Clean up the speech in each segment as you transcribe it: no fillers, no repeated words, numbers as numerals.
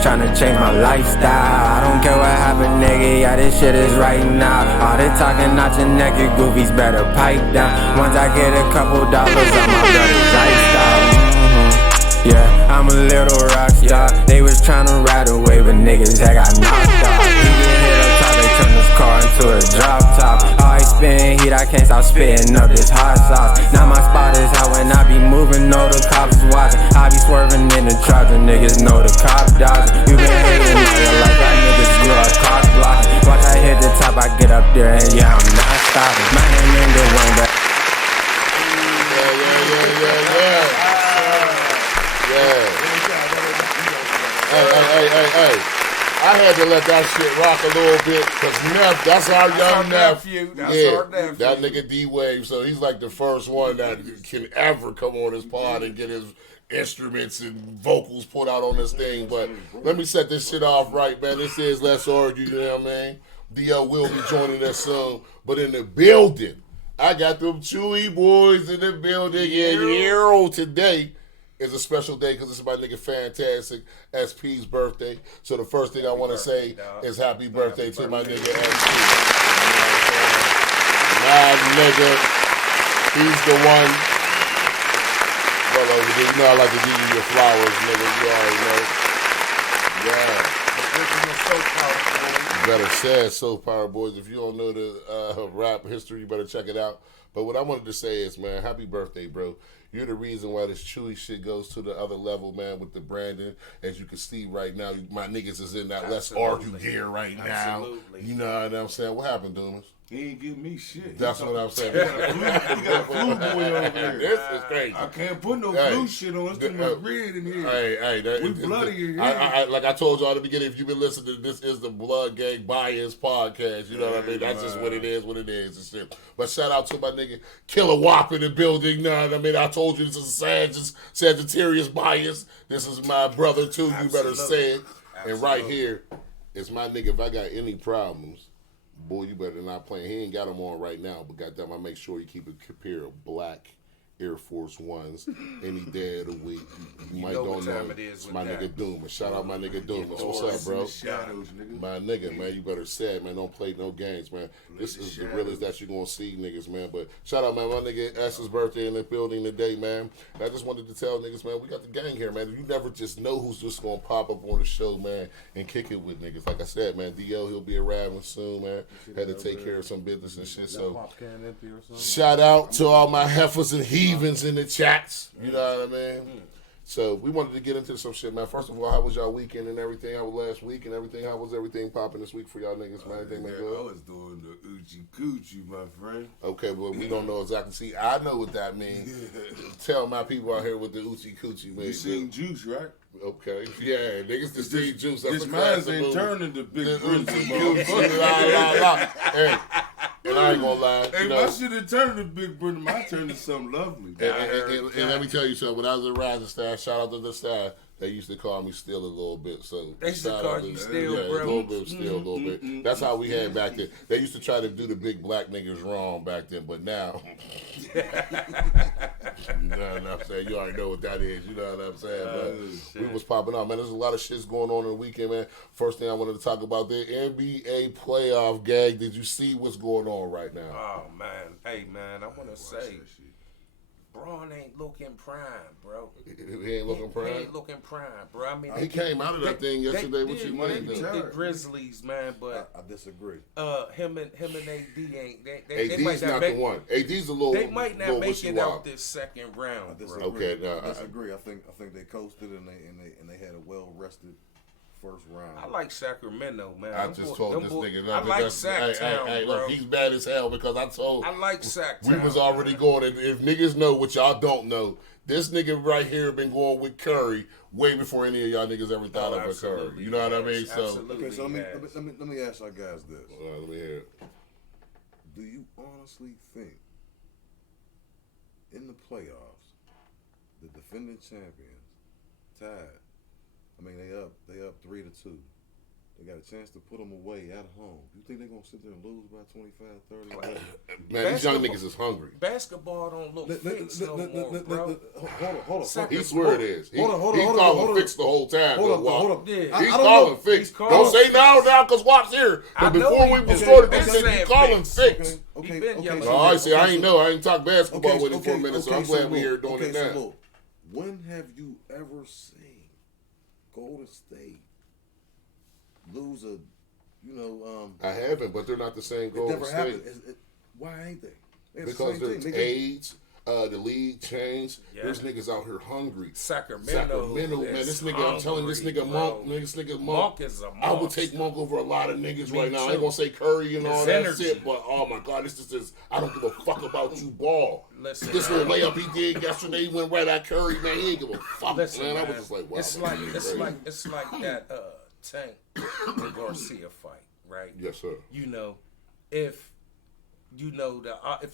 tryna change my lifestyle. I don't care what happened, nigga, yeah, this shit is right now. All the talking out your neck, you goofies better pipe down. Once I get a couple dollars, I'm my brother's lifestyle. Yeah, I'm a little rock star. They was tryna ride away, but niggas that got knocked off. He get hit up top, they turn this car into a drop top. Always spitting heat, I can't stop spitting up this hot sauce. Now my spot is hot when I be moving, know the cops is watching. I be swerving in the truck, the niggas know the cop dodging. You been hating all your life, that niggas grew up cock blocking. Watch I hit the top, I get up there and yeah, I'm not stopping. My name in the wing, but Hey. I had to let that shit rock a little bit because Neff, that's our young nephew. That nigga D-Wave. So he's like the first one that can ever come on his pod and get his instruments and vocals put out on this thing. But let me set this shit off right, man. This is Let's Argue, you know what I mean? D.O. will be joining us soon. But in the building, I got them CHEWYBOYZ in the building. And today is a special day because it's my nigga Fantastic SP's birthday. So the first thing I want to say is happy birthday to my nigga SP. My nigga, he's the one. Well, you know I like to give you your flowers, nigga. You already know. Yeah. You better say it, Soap Power Boys. If you don't know the rap history, you better check it out. But what I wanted to say is, man, happy birthday, bro. You're the reason why this Chewy shit goes to the other level, man, with the branding. As you can see right now, my niggas is in that Let's Argue gear right now. You know what I'm saying? What happened, Doomas? He ain't giving me shit. That's what I'm saying. He got a flu boy over there. This is crazy. I can't put no flu shit on. It's too much red in here. We bloody in here. Like I told you at the beginning, if you've been listening to this, is the Blood Gang Bias podcast. You know what I mean? That's just what it is and shit. But shout out to my nigga Killer Wop in the building. You know what I mean? I told you this is a Sagittarius bias. This is my brother too. You better say it. And right here is my nigga. If I got any problems, boy, you better not play. He ain't got them on right now, but goddamn, I make sure you keep a pair of black Air Force Ones any day of the week. You might don't know. It's my nigga Doomas. Shout out my nigga Doomas. What's up, bro? My nigga, man, you better say it, man. Don't play no games, man. This is the realest that you're going to see, niggas, man. But shout out, man, my nigga S's birthday in the building today, man. I just wanted to tell niggas, man, we got the gang here, man. You never just know who's just going to pop up on the show, man, and kick it with niggas. Like I said, man, D.O., he'll be arriving soon, man. Had to take care of some business and shit, so shout out to all my heifers and heathens in the chats. You know what I mean? So we wanted to get into some shit, man. First of all, how was y'all weekend and everything? How was last week and everything? How was everything popping this week for y'all niggas, man? Everything been good? I was doing the Oochie Coochie, my friend. Okay, but we don't know exactly. See, I know what that means. Tell my people out here what the Oochie Coochie means. You seen Juice, right? Okay. Yeah, niggas just seen Juice. That's this man's ain't turning to Big Prince. Hey, and I ain't gonna lie. Hey, my shit didn't turn to Big Britain. My turn to something lovely. And let me tell you something. When I was in Rising Star, shout out to the staff. They used to call me Still a little bit. So they used to call you Still, bro. A little bit, Still a little bit. That's how we had back then. They used to try to do the big black niggas wrong back then, but now, you know what I'm saying? You already know what that is. You know what I'm saying? But we was popping out, man. There's a lot of shit's going on in the weekend, man. First thing I wanted to talk about, the NBA playoff gag. Did you see what's going on right now? Oh, man. Hey, man, I want to say, Braun ain't looking prime, bro. He ain't looking prime? He ain't looking prime, bro. I mean, he came out of that thing yesterday. What you mean? They beat the Grizzlies, man, but I disagree. Him and AD ain't. AD's not the one. AD's a little. They might not make it out this second round. I disagree. Okay, I disagree. I think they coasted and they had a well rested first round. I like Sacramento, man. I just told this nigga. I like Sacktown, hey, bro. Look, he's bad as hell because I like Sacktown. We was already going. And if niggas know what y'all don't know, this nigga right here been going with Curry way before any of y'all niggas ever thought of a Curry. You know what I mean? So okay, so let me ask y'all guys this. Let me hear it. Do you honestly think in the playoffs the defending champions tied? I mean, they up 3-2. They got a chance to put them away at home. You think they're going to sit there and lose by 25, 30? Man, these young niggas is hungry. Basketball don't look fixed no more, bro. Hold on. He swear it is. He Hold calling fix the whole time. Hold on. Yeah. He's calling fix. Don't say now because Wap's here. But before we started this, he calling fix. Okay. No, I see. I ain't talked basketball with him for a minute, so I'm glad we here doing it now. So when have you ever seen Golden State lose a, I haven't, but they're not the same Golden State. Happened. Why ain't they? Because there's AIDS. The league changed. Yeah. There's niggas out here hungry. Sacramento, man. This nigga, I'm telling this nigga Monk, Monk is a monster. I would take Monk over a lot of niggas right now. I ain't gonna say Curry and all that shit, but oh my God, this is I don't give a fuck about you, ball. Listen, this little layup he did yesterday, he went right at Curry, man. He ain't give a fuck, man. I was just like, wow. It's like that Tank and Garcia fight, right? Yes, sir. If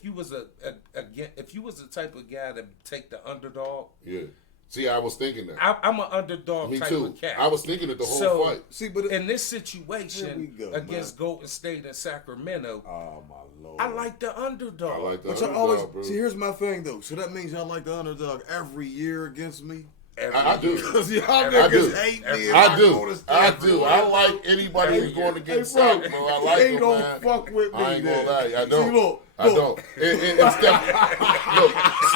you was the type of guy to take the underdog, yeah. See, I was thinking that. I'm an underdog. Me type too. Of cat. I was thinking it the whole fight. See, but in this situation against Golden State and Sacramento, oh my Lord, I like the underdog. I like the but underdog, bro. See, here's my thing though. So that means y'all like the underdog every year against me. I do. Because y'all niggas hate me. I do. I like anybody who's going against South, bro. I like them, don't man. fuck with me. I ain't gonna lie. I don't. See, look. I don't. And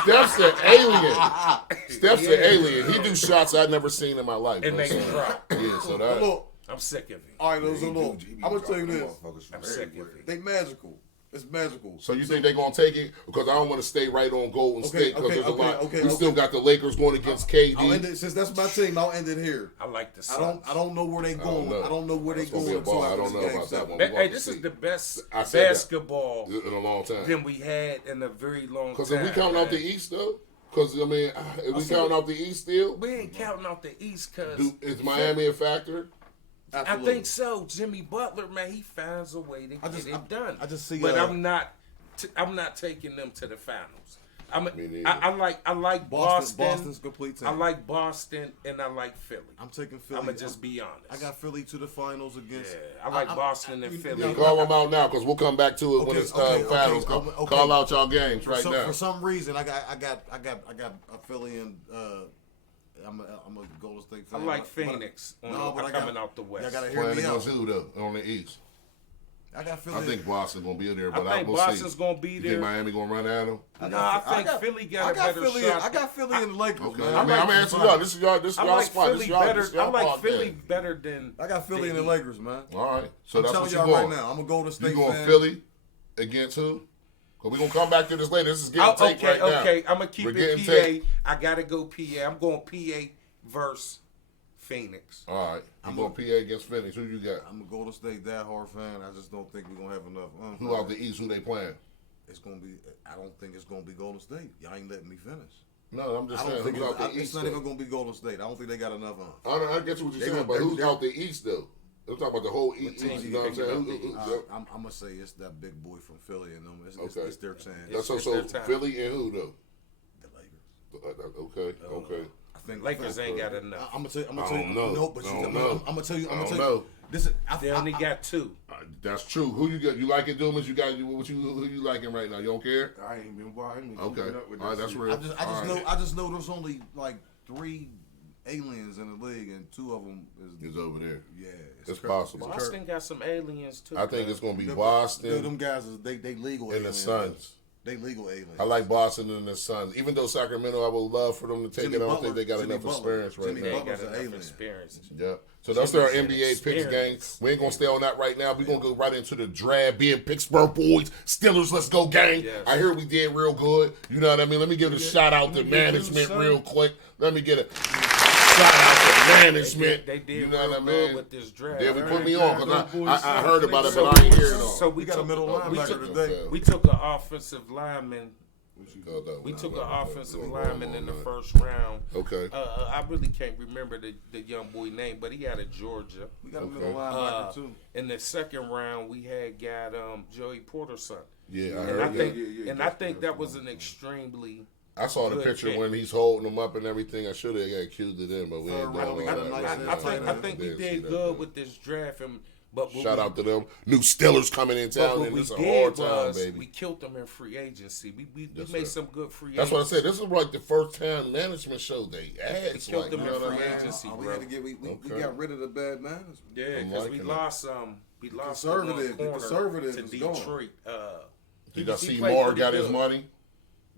Steph's an alien. Steph's an alien. He do shots I've never seen in my life. And they can drop. Yeah, so that. Look. I'm sick of it. All right, so look. I'm going to tell you this. I'm sick of it. They magical. It's magical. So you think they're gonna take it? Because I don't want to stay right on Golden State because there's a lot. We still got the Lakers going against KD. Since that's my team, I'll end it here. I like the Suns. I don't know where they going. I don't know where they going. I don't know about that one. Hey, this is the best basketball in a long time than we had in a very long time. Because if we count out the East though, if we count out the East still, we ain't counting out the East because is Miami a factor? Absolutely. I think so. Jimmy Butler, man, he finds a way to get it done. I just see, but I'm not taking them to the finals. I like Boston. Boston's complete team. I like Boston and I like Philly. I'm taking Philly. I'm gonna just be honest. I got Philly to the finals against. Yeah, I like Boston and Philly. You call them out now because we'll come back to it when it's finals. Call out y'all games now. For some reason, I got a Philly and. I'm a Golden State fan. I like Phoenix. Coming out the West. I gotta hear me out. Who though on the East? I got Philly. I think Boston's gonna be in there, but I think Boston's gonna be there. You think Miami gonna run at them? No, I think Philly got a better shot. I got Philly and the Lakers. Okay. Man. I'm asking y'all. This is y'all spot. This I like Philly better than. I got Philly and the Lakers, man. All right, so that's what you're going. Right now, I'm a Golden State fan. You going fan. Philly against who? Because we're going to come back to this later. This is getting take right now. Okay, I'm going to keep it PA. I got to go PA. I'm going PA versus Phoenix. All right. I'm going PA against Phoenix. Who you got? I'm a Golden State diehard fan. I just don't think we're going to have enough. Who out the East? Who they playing? It's going to be, I don't think it's going to be Golden State. Y'all ain't letting me finish. No, I'm just saying. Who's out the East? It's not even going to be Golden State. I don't think they got enough on. I get what you're saying, but who's out the East, though? I'm talking about the whole East. You know what I'm saying? I'm going to say it's that big boy from Philly and them. It's their chance. So Philly and who, though? The Lakers. Okay. I think Lakers ain't got enough. I'm gonna tell you. They only got two. That's true. Who you got? You like it, Dumas? You got who you liking right now? You don't care? I ain't been watching. Okay. All right, that's real. I just know there's only like 3 aliens in the league, and 2 of them is over there. Yeah, it's possible. Boston got some aliens too. I think it's gonna be Boston. Them guys they legal and the Suns. They legal aliens. I like Boston and the Suns. Even though Sacramento, I would love for them to take it. I don't think they got enough experience right now. They got enough experience. Yeah. So that's our NBA picks game. We ain't gonna stay on that right now. We're gonna go right into the draft. Being Pittsburgh boys, Steelers, let's go gang. Yes. I hear we did real good. You know what I mean? Let me give a shout out to management real quick. Let me get a shout out to management. They did you know what I mean? With this draft. Yeah, we put me on because I heard about it, but I ain't hear it all. So we got a middle linebacker today. We took an offensive lineman. We took an offensive lineman in the first round. Okay. I really can't remember the young boy name, but he out of Georgia. We got a middle linebacker too. In the second round, we got Joey Porter's son. Yeah, I think that was an extremely I saw the picture when he's holding them up and everything. I should have accused it in, but we ain't doing all that. I think we did good with this draft. But shout out to them. New Steelers coming in town, and it's a hard time, baby. We killed them in free agency. We made some good free. That's what I said. This is like the first time management show they had. We killed them in free agency, bro. We had to get we got rid of the bad management. Yeah, because we lost conservative to Detroit. You got Seymour got his money.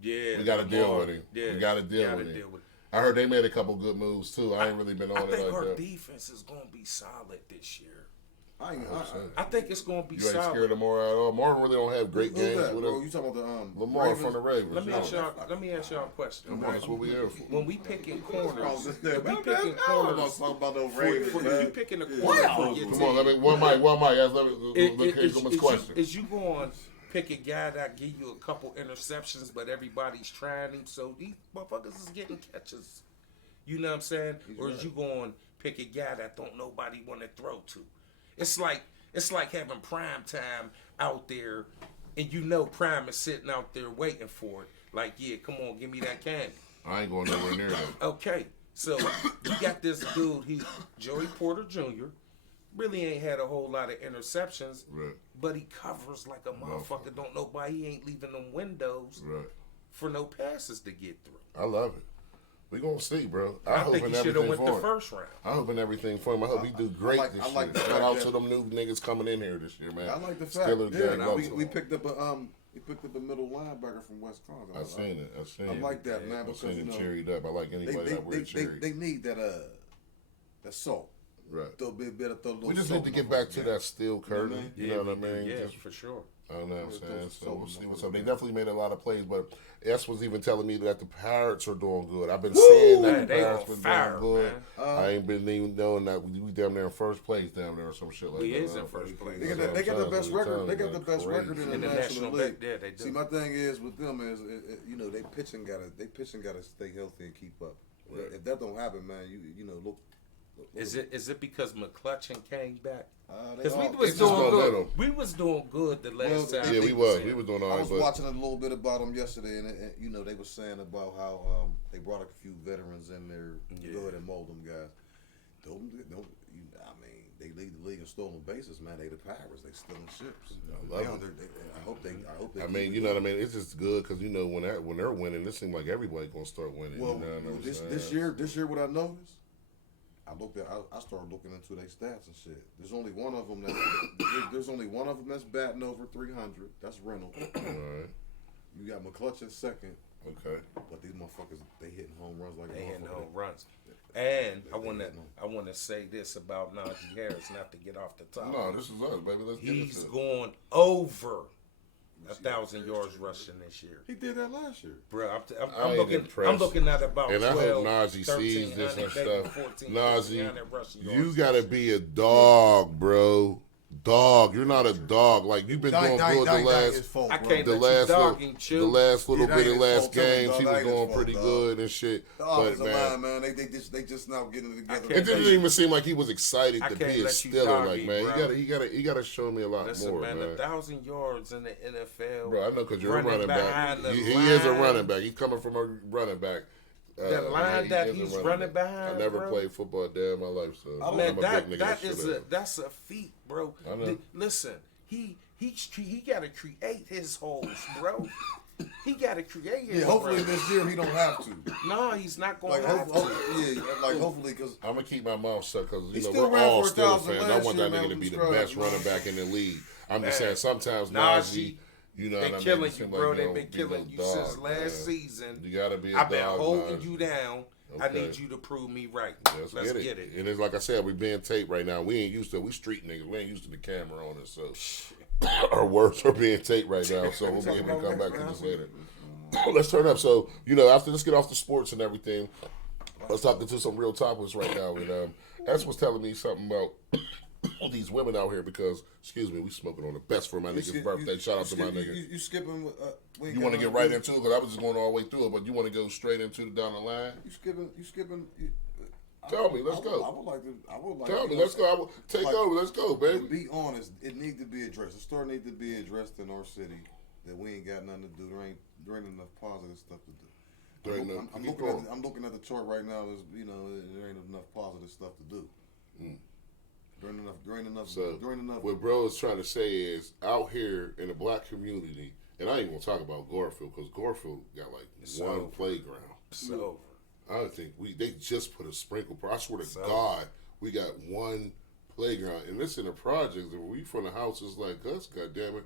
Yeah, we got to deal with him. Yeah, we got to deal with him. I heard they made a couple good moves too. I ain't really been on it like that. I think our defense is gonna be solid this year. I think it's gonna be solid. You ain't scared of Moore at all. Moore really don't have great games. You talking about the Lamar Ravens? from the Ravens? Let me ask y'all a question. That's what we here for. When we picking corners, we picking the corner for your team. Come on, let me one mic. Here's my question. Is you going to pick a guy that give you a couple interceptions, but everybody's trying him, so these motherfuckers is getting catches? You know what I'm saying? Or is you going to pick a guy that don't nobody want to throw to? It's like having Prime Time out there, and you know Prime is sitting out there waiting for it. Like, yeah, come on, give me that candy. I ain't going nowhere near that. Okay, so you got this dude, Joey Porter Jr., really ain't had a whole lot of interceptions, right, but he covers like a motherfucker. Don't know why he ain't leaving them windows for no passes to get through. I love it. We gonna see, bro. I think he should have went the first round. I hoping everything for him. I hope he do great this year. Shout out to them new niggas coming in here this year, man. I like the fact. We picked up a middle linebacker from Wisconsin. I seen it. I like that, man. Because I seen it cherried up. I like anybody that wears cherry. They need that salt. Right. We just need to get back to that steel curtain. You know what I mean? Yeah, for sure. I know what I'm saying. So we'll see what's up. They definitely made a lot of plays, but S was even telling me that the Pirates are doing good. I've been saying that the Pirates been doing good. I ain't been even knowing that we damn near in first place down there or some shit like that. We is in first place. They got the best record. They got the best record in the National League. Yeah, they do. See, my thing is with them is, they pitching gotta stay healthy and keep up. Right. If that don't happen, man, you know look. Is it because McClutchin came back? Because we was doing good. We was doing good the last time. Yeah, we was. We was doing all right. I was watching a little bit about them yesterday, and they were saying about how they brought a few veterans in there to go ahead and mold them guys. They lead the league in stolen bases, man. They the Pirates. They stealing ships. I love it. I hope they. I mean, you know what I mean. It's just good because when they're winning, it seems like everybody gonna start winning. Well, you know what this year, what I noticed. I started looking into their stats and shit. There's only one of them that's batting over 300. That's Reynolds. All right. You got McClutchin second. Okay. But these motherfuckers, they hitting home runs like they hitting home runs. And I wanna say this about Najee Harris, not to get off the top. No, this is us, baby. Let's get it. He's going over 1,000 yards rushing this year. He did that last year, bro. I'm looking at about. And 12, I hope Najee sees this and stuff. 14, Najee, you gotta be a dog, bro. Dog, you're not a dog. Like you've been doing good the last little bit of last games. He was doing pretty good and shit. But man, they just now getting it together. It didn't even seem like he was excited to be a Steeler. Like man, you gotta show me a lot more, man. 1,000 yards in the NFL, bro. I know because you're a running back. He is a running back. He's coming from a running back. The line that he's running behind. I never played football a day in my life, so man, that's a feat, bro. Listen, he got to create his holes, bro. He got to create his. Yeah, hopefully this year he don't have to. No, he's not going to have to. Hopefully because I'm gonna keep my mouth shut because we're all Steelers fans. I want that nigga to be the best running back in the league. I'm just saying sometimes Najee. You know they killing you, bro. They've been killing you since last season. You gotta be a I've been dog, holding you down. Okay. I need you to prove me right. Let's get it. And it's like I said, we being taped right now. We ain't used to. We street niggas. We ain't used to the camera on us. So our words are being taped right now. So we'll be able to come back to this later. Let's turn up. So after let's get off the sports and everything. Let's talk into some real topics right now. And S was telling me something about these women out here because, excuse me, we smoking on the best for my nigga's birthday. Shout out to my nigga. You skipping? You want to get right into it because I was just going all the way through it, but you want to go straight into down the line? You skipping? Tell me, let's go. I would like to. Tell me, let's go. Take over, let's go, baby. To be honest, it needs to be addressed. The story needs to be addressed in our city that we ain't got nothing to do. There ain't enough positive stuff to do. I'm looking at the chart right now. There's, there ain't enough positive stuff to do. There ain't enough. What bro is trying to say is, out here in the black community, and I ain't gonna talk about Garfield because Garfield got like one playground. So I don't think they just put a sprinkle. I swear to God, we got one playground, and it's in the projects. And we from the houses like us, goddamn it.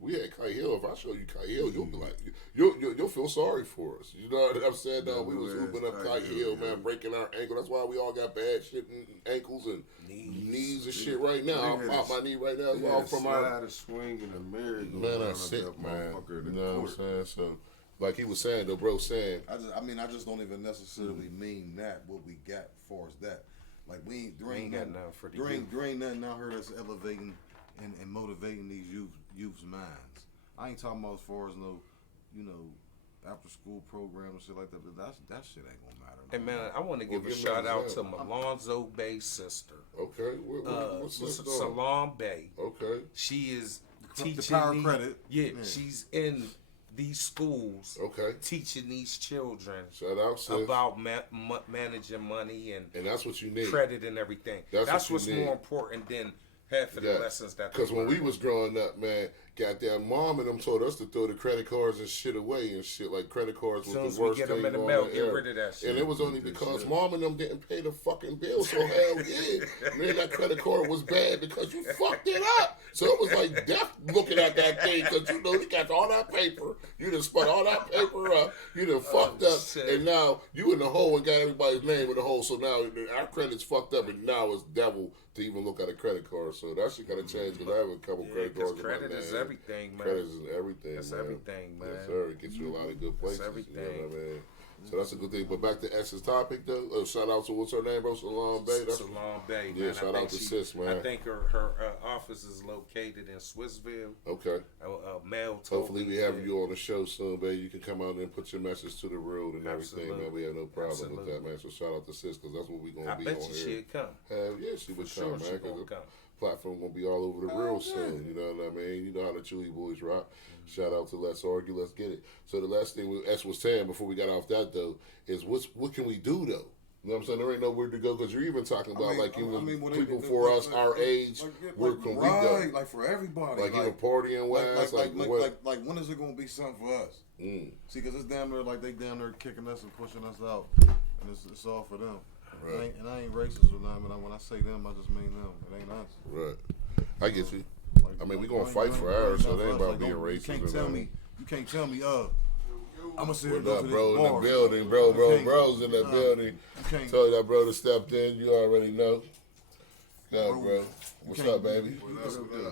We had Kyle Hill. If I show you Kyle Hill, you'll be like, you'll feel sorry for us. You know what I'm saying? No, we was hooping up Kyle Hill, man, breaking our ankle. That's why we all got bad shit in ankles and knees and shit right now. I pop my knee right now. All from our swing in the mirror. Man, I'm sick, man. You know what I'm saying? So, like he was saying, though, bro, saying. I just don't even necessarily mean that what we got as far as that. Like we ain't got nothing for the youth. There ain't nothing out here that's elevating and motivating these youth's minds. I ain't talking about as far as after school program and shit like that. But that shit ain't gonna matter. Hey man, I want to give a shout out to Malonzo Bay's sister. Okay, what's Salam Bay. Okay, she is teaching the power credit. Yeah, she's in these schools. Okay, teaching these children. Shout out, sis. About managing money and that's what you need. Credit and everything. That's what's more important than half of the lessons that. Because when we was growing up, man, goddamn mom and them told us to throw the credit cards and shit away and shit. Like credit cards was the worst thing. Get them in the mail, get rid of that shit. And it was only because mom and them didn't pay the fucking bill. So hell yeah, man, that credit card was bad because you fucked it up. So it was like death looking at that thing because you got all that paper. You done spun all that paper up. You done fucked up. Shit. And now you in the hole and got everybody's name in the hole. So now our credit's fucked up and now it's devil to even look at a credit card. So that shit gotta change because I have a couple credit cards in my name. Credit is everything, man. Credit is everything. That's man. Everything, man. Yes, sir. It gets you a lot of good places. That's everything. You know what I mean? So that's a good thing. But back to S's topic, though. Shout out to what's her name, bro? Salam Bay. Salam Bay, man. Yeah, shout out to sis, man. I think her office is located in Swissville. Okay. Mel hopefully we have you on the show soon, babe. You can come out and put your message to the world and everything, man. We have no problem with that, man. So shout out to sis because that's what we're going to be on here. I bet you she'd come. Yeah, she would come, man. Because the platform going to be all over the world soon. You know what I mean? You know how the CHEWYBOYZ rock. Shout out to Let's Argue, Let's Get It. So the last thing S was saying before we got off that, though, is what can we do, though? You know what I'm saying? There ain't nowhere to go because you're even talking about people for us, our age, where can we go? Like for everybody. Like even partying wise. Like when is it going to be something for us? See, because it's damn near like they damn near kicking us and pushing us out. And it's all for them. Right. And I ain't racist with them. And when I say them, I just mean them. It ain't us. Right. I get you. I mean, we gonna fight for ours, so they ain't about being racist. You can't tell me, I'm gonna sit what up, bro, in the building, bro's in the building. Told that brother stepped in, you already know. Go, bro. What's up, baby?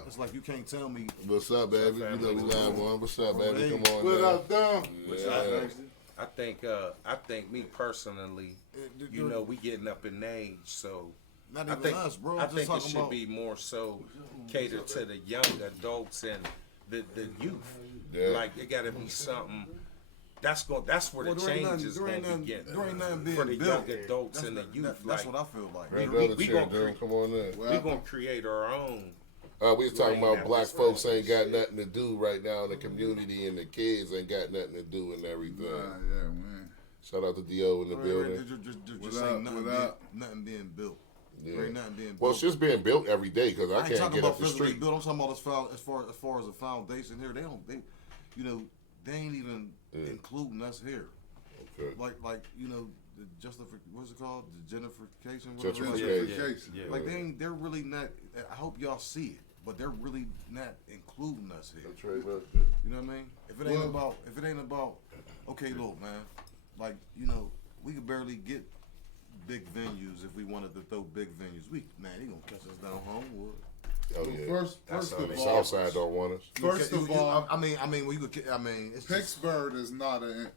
It's like you can't tell me. What's up, baby? You know we live on. What's up, baby? Come on, what up, Dom? I think me personally, we getting up in age, so not even us, bro. I think it should be more so catered to the young adults and the youth. Yeah. Like it got to be something. That's where the change is going to begin for the young adults and the youth. That's what I feel like. We gonna create our own. We was talking about black folks ain't got nothing to do right now in the community, and the kids ain't got nothing to do and everything. Yeah, man. Shout out to D.O. in the building. Just ain't nothing being built. Yeah. Well, it's just being built every day because I can't get up the street. I'm talking about as far as the foundation here. They ain't even including us here. Okay. Like what's it called? The gentrification. Gentrification. Yeah. Like they're really not. I hope y'all see it, but they're really not including us here. That's right, bro. You know what I mean? If it ain't about, okay, look, man. Like we could barely get big venues if we wanted to throw big venues. They gonna catch us down Homewood. Oh yeah. First of all, Southside don't want us. First of all, Pittsburgh is not an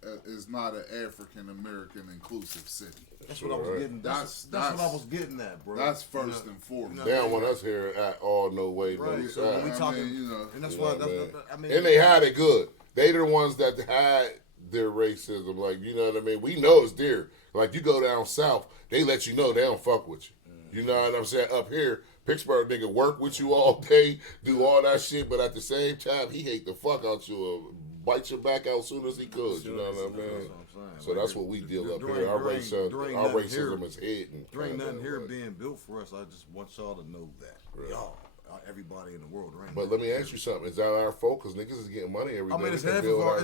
African American inclusive city. That's what I was getting. That's what I was getting at, bro. That's first and foremost. They don't want us here at all. No way, right. no So when we talking, and that's why. And they had it good. They the ones that had their racism. Like you know what I mean. We know it's there. Like you go down south, they let you know they don't fuck with you. You know what I'm saying? Up here, Pittsburgh nigga work with you all day, do all that shit, but at the same time, he hate the fuck out you, bite your back out as soon as he could. You know what I mean? So that's what we deal up here. Our racism is hidden. There ain't nothing here being built for us. I just want y'all to know that. Y'all, everybody in the world. But let me ask you something. Is that our fault? Because niggas is getting money every day. I mean, it's half of our.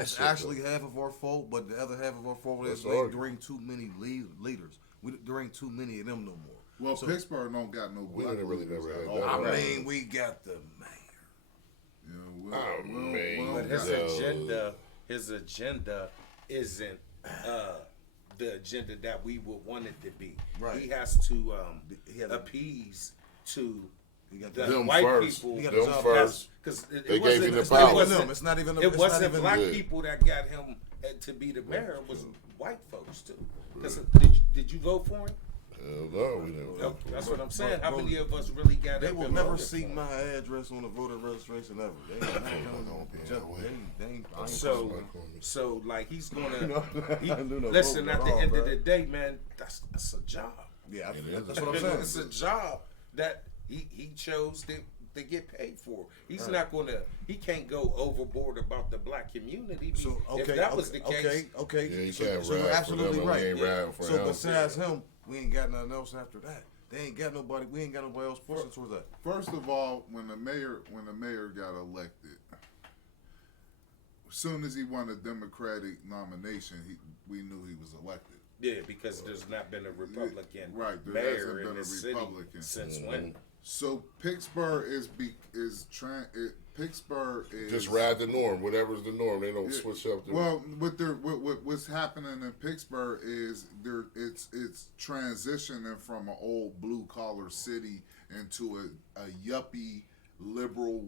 It's actually half of our fault, but the other half of our fault is there ain't too many leaders. There ain't too many of them no more. Well, so, Pittsburgh don't got no black leaders. We really never had that. I mean, we got the mayor. But his agenda isn't the agenda that we would want it to be. Right. He has to appease to the white people. Them first. Because they gave him the power. It's not even. It wasn't black people that got him to be the mayor. It was white folks too. Because did you vote for him? No, we didn't. That's what I'm saying. How many of us really got it? They will never see my address on the voter registration ever. So like he's gonna listen. At the end of the day, man, that's a job. Yeah, that's what I'm saying. It's a job that he chose to get paid for. He's not gonna. He can't go overboard about the black community. So if that was the case, yeah, so you're absolutely right. So besides him, we ain't got nothing else after that. They ain't got nobody. We ain't got nobody else pushing towards that. First of all, when the mayor got elected, as soon as he won a Democratic nomination, we knew he was elected. Yeah, because there's not been a Republican there mayor hasn't been in the city since when? So Pittsburgh Pittsburgh is just ride the norm. Whatever's the norm, they don't switch up. What's happening in Pittsburgh is it's transitioning from an old blue collar city into a yuppie liberal.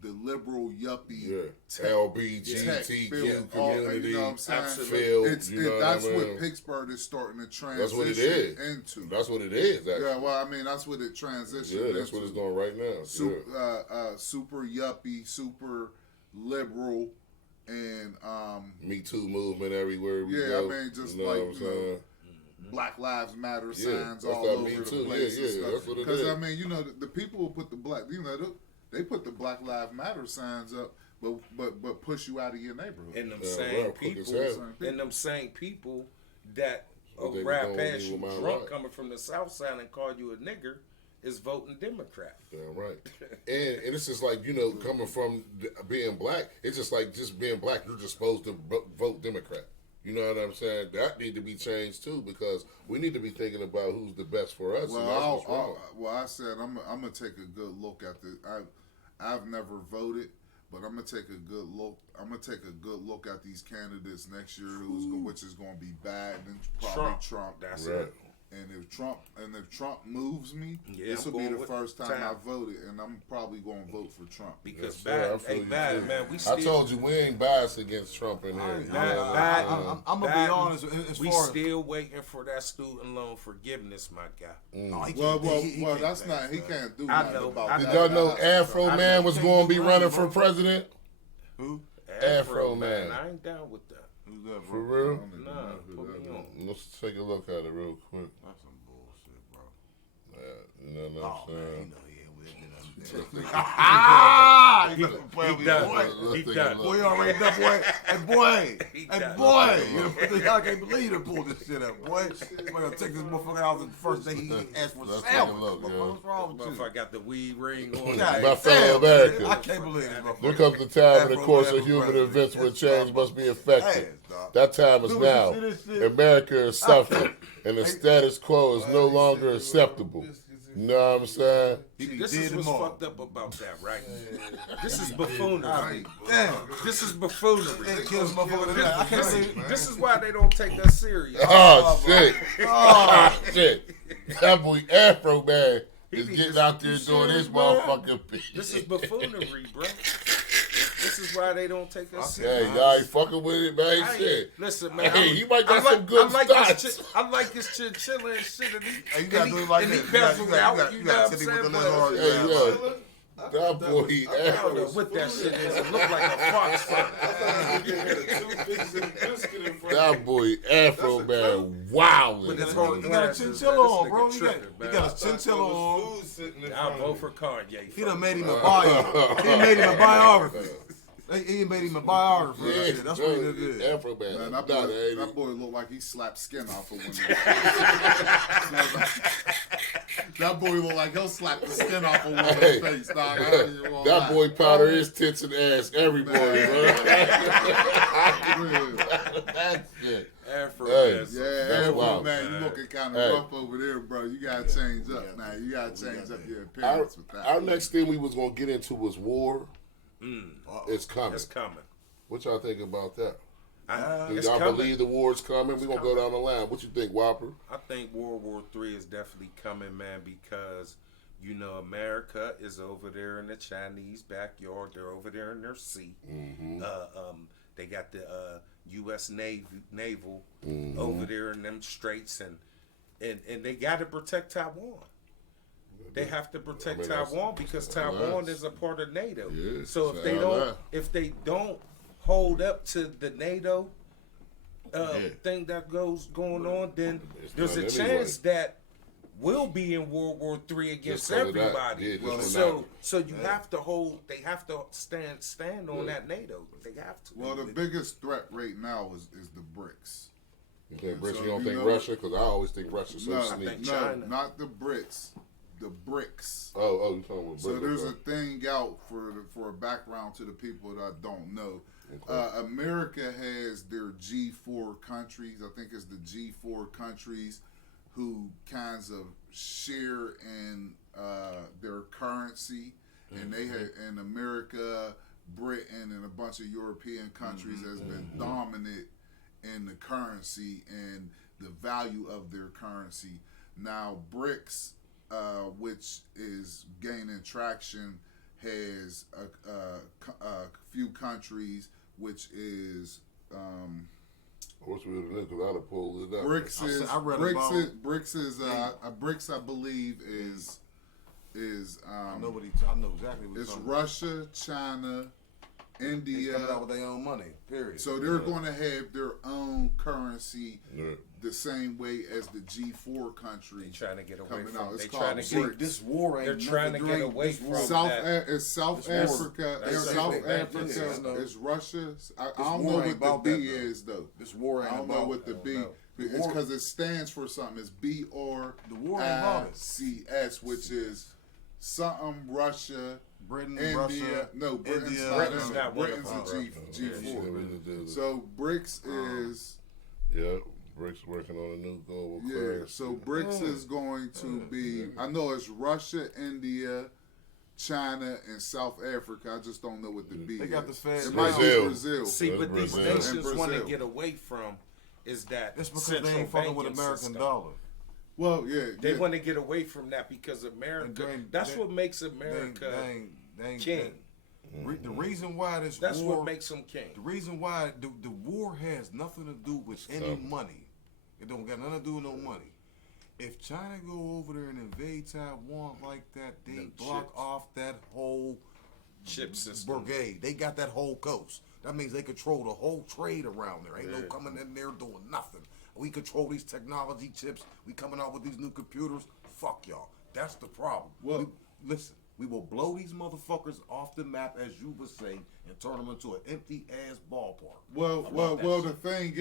The liberal yuppie LBGTQ community, you know what I'm saying? That's what Pittsburgh is starting to transition into. That's what it is. Actually. Yeah, well, I mean, that's what it transitioned. Yeah, that's what it's doing right now. Super yuppie, super liberal, and Me Too movement everywhere we go. I mean, just Black Lives Matter signs all over the place. Yeah, that's what it is. Because I mean, the people will put the black, they put the Black Lives Matter signs up, but push you out of your neighborhood. And them same people that rap past you drunk coming from the South Side and call you a nigger is voting Democrat. Yeah, right. and it's just like, coming from being black, it's just like being black, you're just supposed to vote Democrat. You know what I'm saying? That need to be changed too, because we need to be thinking about who's the best for us. I said I'm gonna take a good look at this. I've never voted, but I'm gonna take a good look. I'm gonna take a good look at these candidates next year, which is gonna be bad, and probably Trump. That's it. And if Trump moves me, this will be the first time I voted, and I'm probably gonna vote for Trump. Because man. I told you we ain't biased against Trump in here. I'm gonna be honest. We still waiting for that student loan forgiveness, my guy. Well, that's not. He can't do nothing about that. Did y'all know Afro Man was gonna be running for president? Who? Afro Man. I ain't down with that. Who's that, for real? Nah, put me on. Let's take a look at it real quick. That's some bullshit, bro. You know what I'm saying? He done. Boy, you already done, boy. Hey, boy. Y'all can't believe they pulled this shit up, boy. I'm gonna take this motherfucker out the first day he asked for sandwich. What's wrong with you? Motherfucker got the weed ring on. My fellow Americans. I can't believe this motherfucker. There comes the time in the course of human events where change must be effected. That time is now. America is suffering, and the status quo is no longer acceptable. You know what I'm saying? This is what's fucked up about that, right? This is buffoonery. This is buffoonery. This is why they don't take us serious. Oh, shit. Oh, shit. That boy Afro Man is getting out there doing his motherfucking piece. This is buffoonery, bro. This is why they don't take us serious. Hey, y'all ain't fucking with it, man. Shit. Listen, man. Hey, he might got some good stats. I like his chinchilla and shit. And you gotta do it like this. You gotta sit with the Hey, yo. That boy, I don't know what that shit is. It look like a fox. That boy Afro Man, wow. He got a chinchilla on, bro. He got a chinchilla on. I'll vote for Kanye. He done made him a bio. He made him a biography. He made him a biographer. Yeah, Shit. That's what he did. Afro man. Man, that boy looked like he slapped skin off of one. That boy look like he'll slap the skin off of one's face, dog. That boy powder his tits and ass every morning, bro. That's it. Afro, Yeah, wild, man, you looking kind of rough over there, bro. You gotta change up now. You gotta change up your appearance with that. Our next thing we was gonna get into was war. It's coming. It's coming. What y'all think about that? Do It's y'all coming. believe the war's coming? We're gonna go down the line. What you think, Whopper? I think World War III is definitely coming, man, because, you know, America is over there in the Chinese backyard. They're over there in their sea. They got the U.S. Naval over there in them straits, and they got to protect Taiwan. They have to protect Taiwan because Taiwan is a part of NATO. Yeah, so if they don't hold up to the NATO thing that going on, then there's a chance that we'll be in World War III against everybody. So you have to hold. They have to stand on that NATO. They have to. Well, the biggest threat right now is the BRICS. You think Russia? So You don't you think know- Russia? Because I always think Russia's so No, sneaky. no, China. not the BRICS. The BRICS. Oh, you talking about So Britain, there's a okay. thing out for a background to the people that don't know. America has their G4 countries. I think it's the G4 countries who kinds of share in their currency, and they had in America, Britain, and a bunch of European countries has been dominant in the currency and the value of their currency. Now BRICS, which is gaining traction, has a few countries, which is I wish we would have because I'd have pulled it up. BRICS is I read BRICS about- is BRICS is BRICS, I believe is I know exactly what he's it's talking Russia, China, They India. coming out with their own money. Period. So they're going to have their own currency Yeah. the same way as the G4 country. They trying to get away coming from. out. It's They called trying to See, get. BRICS. this war ain't. They're trying to nothing get doing- away this from war- that. It's South This war- Africa. that's It's the South same thing. Africa. Yes, I know. It's Russia. I This don't war know ain't what about the that, B though. is though. This war ain't I don't know about. what the B. know. It's war- because it stands for something. It's BRICS, The war ain't about it. which is something Russia, Britain, India. Russia, No, Britain's India, not Britain's in not it. one of Britain's them. a G4. So BRICS is Yeah, BRICS working on a new global yeah. currency. So BRICS is going to be. I know it's Russia, India, China, and South Africa. I just don't know what the B They is. got the Fed It now. might be Brazil. See, That's but these Brazil. nations And want to Brazil. get away from is that It's because central they ain't fucking with banking American system. dollar. Well, yeah. They yeah. want to get away from that because America. That's what makes America They ain't king. The reason why this That's war, what makes them king. the reason why the war has nothing to do with any money. It don't got nothing to do with no money. If China go over there and invade Taiwan like that, they Them block chips. off that whole Chip system. brigade. They got that whole coast. That means they control the whole trade around there. Ain't no Yeah. coming in there doing nothing. We control these technology chips. We coming out with these new computers. Fuck y'all. That's the problem. Well- Listen, we will blow these motherfuckers off the map, as you were saying, and turn them into an empty ass ballpark. Well, that the thing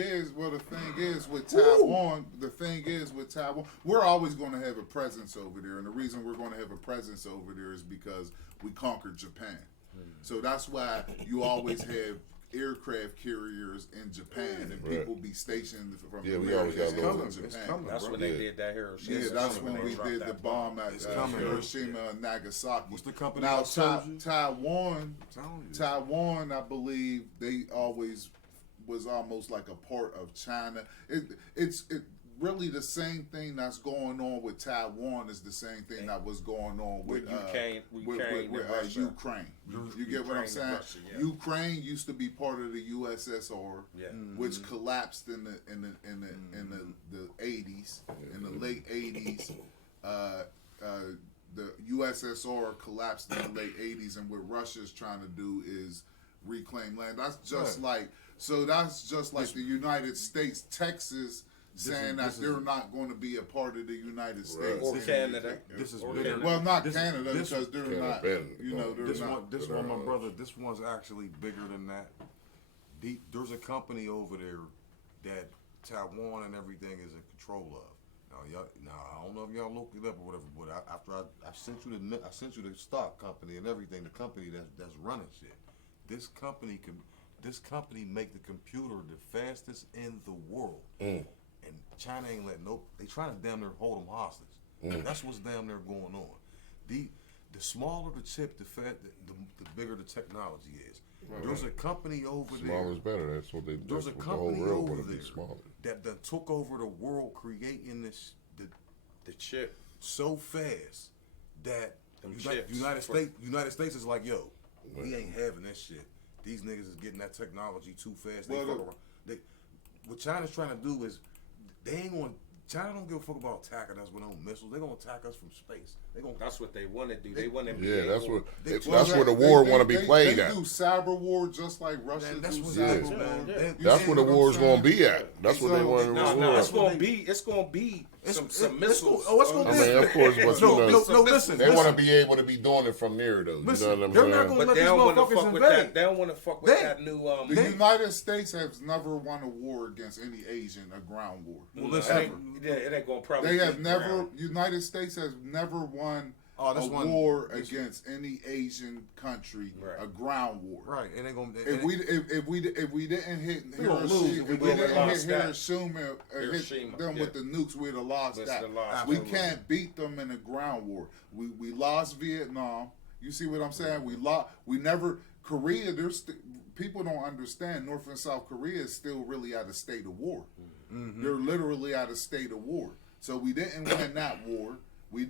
is with Taiwan. The thing is with Taiwan, we're always going to have a presence over there, and the reason we're going to have a presence over there is because we conquered Japan. So that's why you always have aircraft carriers in Japan, and people be stationed from Yeah, we always got America those. into It's Japan. coming. That's when they did that Hiroshima. Yeah, that's when when they we dropped did that the bomb at It's coming. Hiroshima and Nagasaki. What's the company now? that told you? Taiwan, telling you. Taiwan, I believe they always was almost like a part of China. It's really the same thing that's going on with Taiwan is the same thing that was going on with Ukraine with and Russia. Ukraine. You get what I'm Ukraine and saying? Russia, yeah. Ukraine used to be part of the USSR, Yeah. which collapsed in the 80s, in the late 80s. The USSR collapsed in the late 80s, and what Russia's trying to do is reclaim land. That's just like the United States. Texas saying that they're not going to be a part of the United States or Canada. This is Or bigger. Canada. Well, not This- Canada this- because they're Canada not. been You know, they're gone. not. This one, my brother. This one's actually bigger than that. There's a company over there that Taiwan and everything is in control of. Now I don't know if y'all looked it up or whatever, but after I sent you the stock company and everything, the company that's running shit. This company make the computer the fastest in the world, and China ain't letting they trying to damn near hold them hostage. That's what's damn near going on. The smaller the chip, the bigger the technology is. Right. There's a company over there. Smaller is better. That's what they. There's That's a what the whole company world over want to there be smaller. that took over the world, creating The chip. so fast that Them chips. United States is like, yo, we ain't having that shit. These niggas is getting that technology too fast. What China's trying to do is they ain't going. China don't give a fuck about attacking us with no missiles. They gonna attack us from space. That's what they want to do. They want to be. Yeah, that's what. That's That's where the war want to be played they at. do cyber war just like Russia That's do what cyber it is, war. man. Yeah. That's where the war's gonna be at. That's what they want to No, war. it's gonna be. It's gonna be some missiles. It's gonna I be. mean, of course, but No, listen. they want to be able to be doing it from there, though. Listen, You know what they're I'm not saying? gonna But let they these don't want to motherfuckers fuck with invade. that. They don't want to fuck with that new. The United States has never won a war against any Asian, a ground war. Well, it listen, ain't gonna probably. They have be never. ground. United States has never won a war against any Asian country, Right. a ground war. right? And they gonna. If we didn't hit We gonna lose if we Hiroshima, didn't lost that. Hiroshima or hit them with the nukes, we'd have lost We'd that. have lost We that. can't beat them in a ground war. We lost Vietnam. You see what I'm saying? We never Korea. People don't understand. North and South Korea is still really at a state of war. Mm-hmm. They're literally at a state of war. So we didn't win that war. We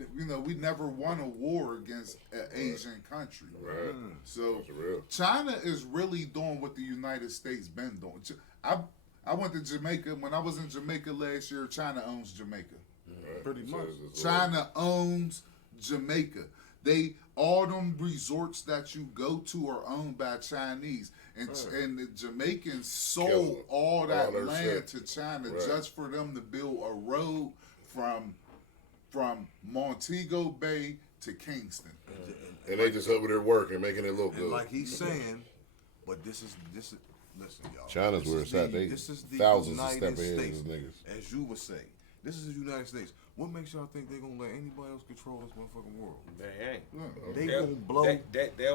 never won a war against an Asian country. Right. So That's real. China is really doing what the United States been doing. I went to Jamaica. When I was in Jamaica last year, China owns Jamaica. Right. Pretty much. China owns Jamaica. All them resorts that you go to are owned by Chinese, and the Jamaicans sold Killing all that all their land shit. to China Right. just for them to build a road from Montego Bay to Kingston. And they just over there working, making it look And good. like he's saying, but this is listen, y'all. China's This where is it's at. the- They this is the thousands of United step ahead of States, these niggas. as you would say. This is the United States. What makes y'all think they're gonna let anybody else control this motherfucking world? They ain't. They They'll- gonna blow. They'll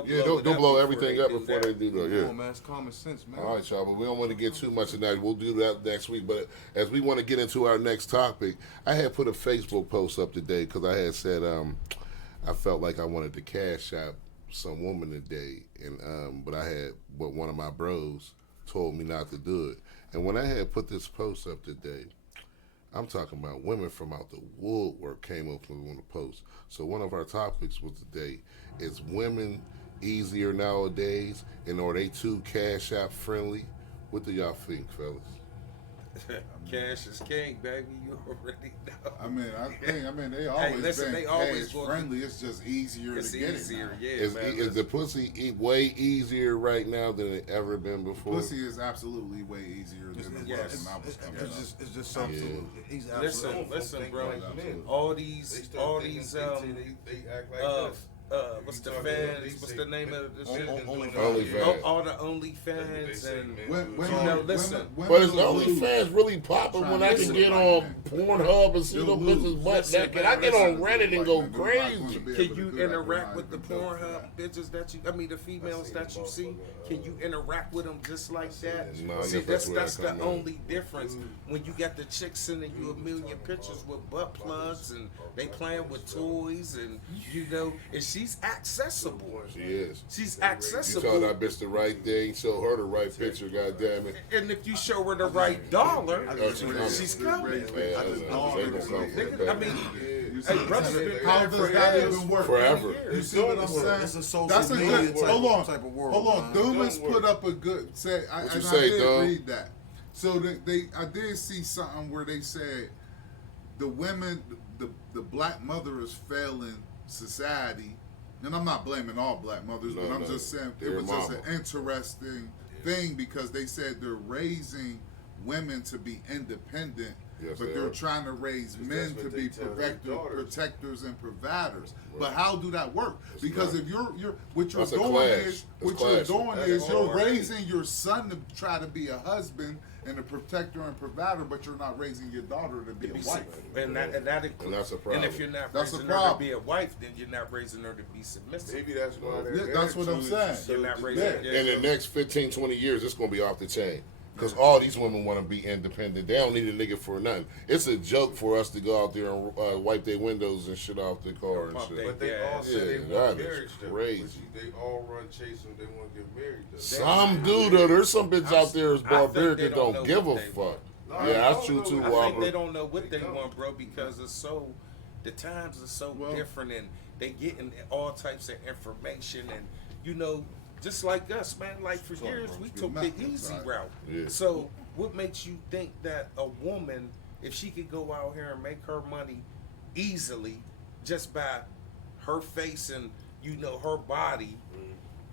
Yeah, blow they'll it blow up everything up before that. they do that. Come Yeah. on, man, it's common sense, man. All right, y'all, but we don't want to get too much of that. We'll do that next week. But as we want to get into our next topic, I had put a Facebook post up today because I had said I felt like I wanted to cash out some woman today, and but one of my bros told me not to do it. And when I had put this post up today, I'm talking about women from out the woodwork came up on the post. So one of our topics was today, is women easier nowadays, and are they too cash out friendly? What do y'all think, fellas? Cash is king, baby. You already know. I mean, they always listen, been they always cash will- friendly. It's just easier It's to get easier, it. yeah. Is man, the pussy way easier right now than it ever been before? Pussy is absolutely way easier than it yes. was when I was coming up. It's just so. He's absolutely. Listen, bro. All these, what's the fans? What's the name of this shit? OnlyFans. All the OnlyFans and Listen, But is OnlyFans really popping when I can get on Pornhub and see them bitches butt naked? I get on Reddit and go crazy. Can you interact with the Pornhub bitches the females that you see? Can you interact with them just like that? No, I See, guess that's where the that come in. only difference. When you got the chicks sending you a million pictures with butt plugs and they playing with toys and and she's accessible. She is. She's You accessible. told that bitch the right thing, show her the right picture, goddammit. And if you show her the right dollar, coming. she's coming. I mean, hey, brothers been How paying does for that years. even work? Forever. You see what I'm saying? It's a social That's a media good. Hold on, type of world, hold on. man. Dumas put up a good say. I say, did Dum? read that. So I did see something where they said the women, the black mother is failing society, and I'm not blaming all black mothers, but I'm just saying it Your was just mama. an interesting thing because they said they're raising women to be independent Yes, but they they're are. trying to raise men what to they be tell their daughters. protectors and providers. But how do that work? Because not. if you're what you're That's a doing clash. is That's you're clashing. doing That's is you're all raising your son to try to be a husband and a protector and provider, but you're not raising your daughter to be a wife. And that includes, And that's a problem. And if you're not That's a raising her to problem. be a wife, then you're not raising her to be submissive. Maybe that's why they're Yeah, that's what I'm saying. You're not so raising. Yeah. Yeah. In the next 15, 20 years, it's going to be off the chain. Because all these women want to be independent. They don't need a nigga for nothing. It's a joke for us to go out there and wipe their windows and shit off their car and Pump shit. they But they Yeah. all say Yeah, they that want is marriage though. crazy. But see, they all run chasing. They want to get married though. Some do, though. There's some bitches out there that's I think barbaric they that don't don't know give a what they fuck. want. No, Yeah, that's I true don't too, know. I think Whopper. they don't know what they They don't. want, bro, because it's so, the times are so Well- different, and they getting all types of information, and you know, just like us, man. Like for years, we took the easy route. Yeah. So, what makes you think that a woman, if she could go out here and make her money easily, just by her face and her body,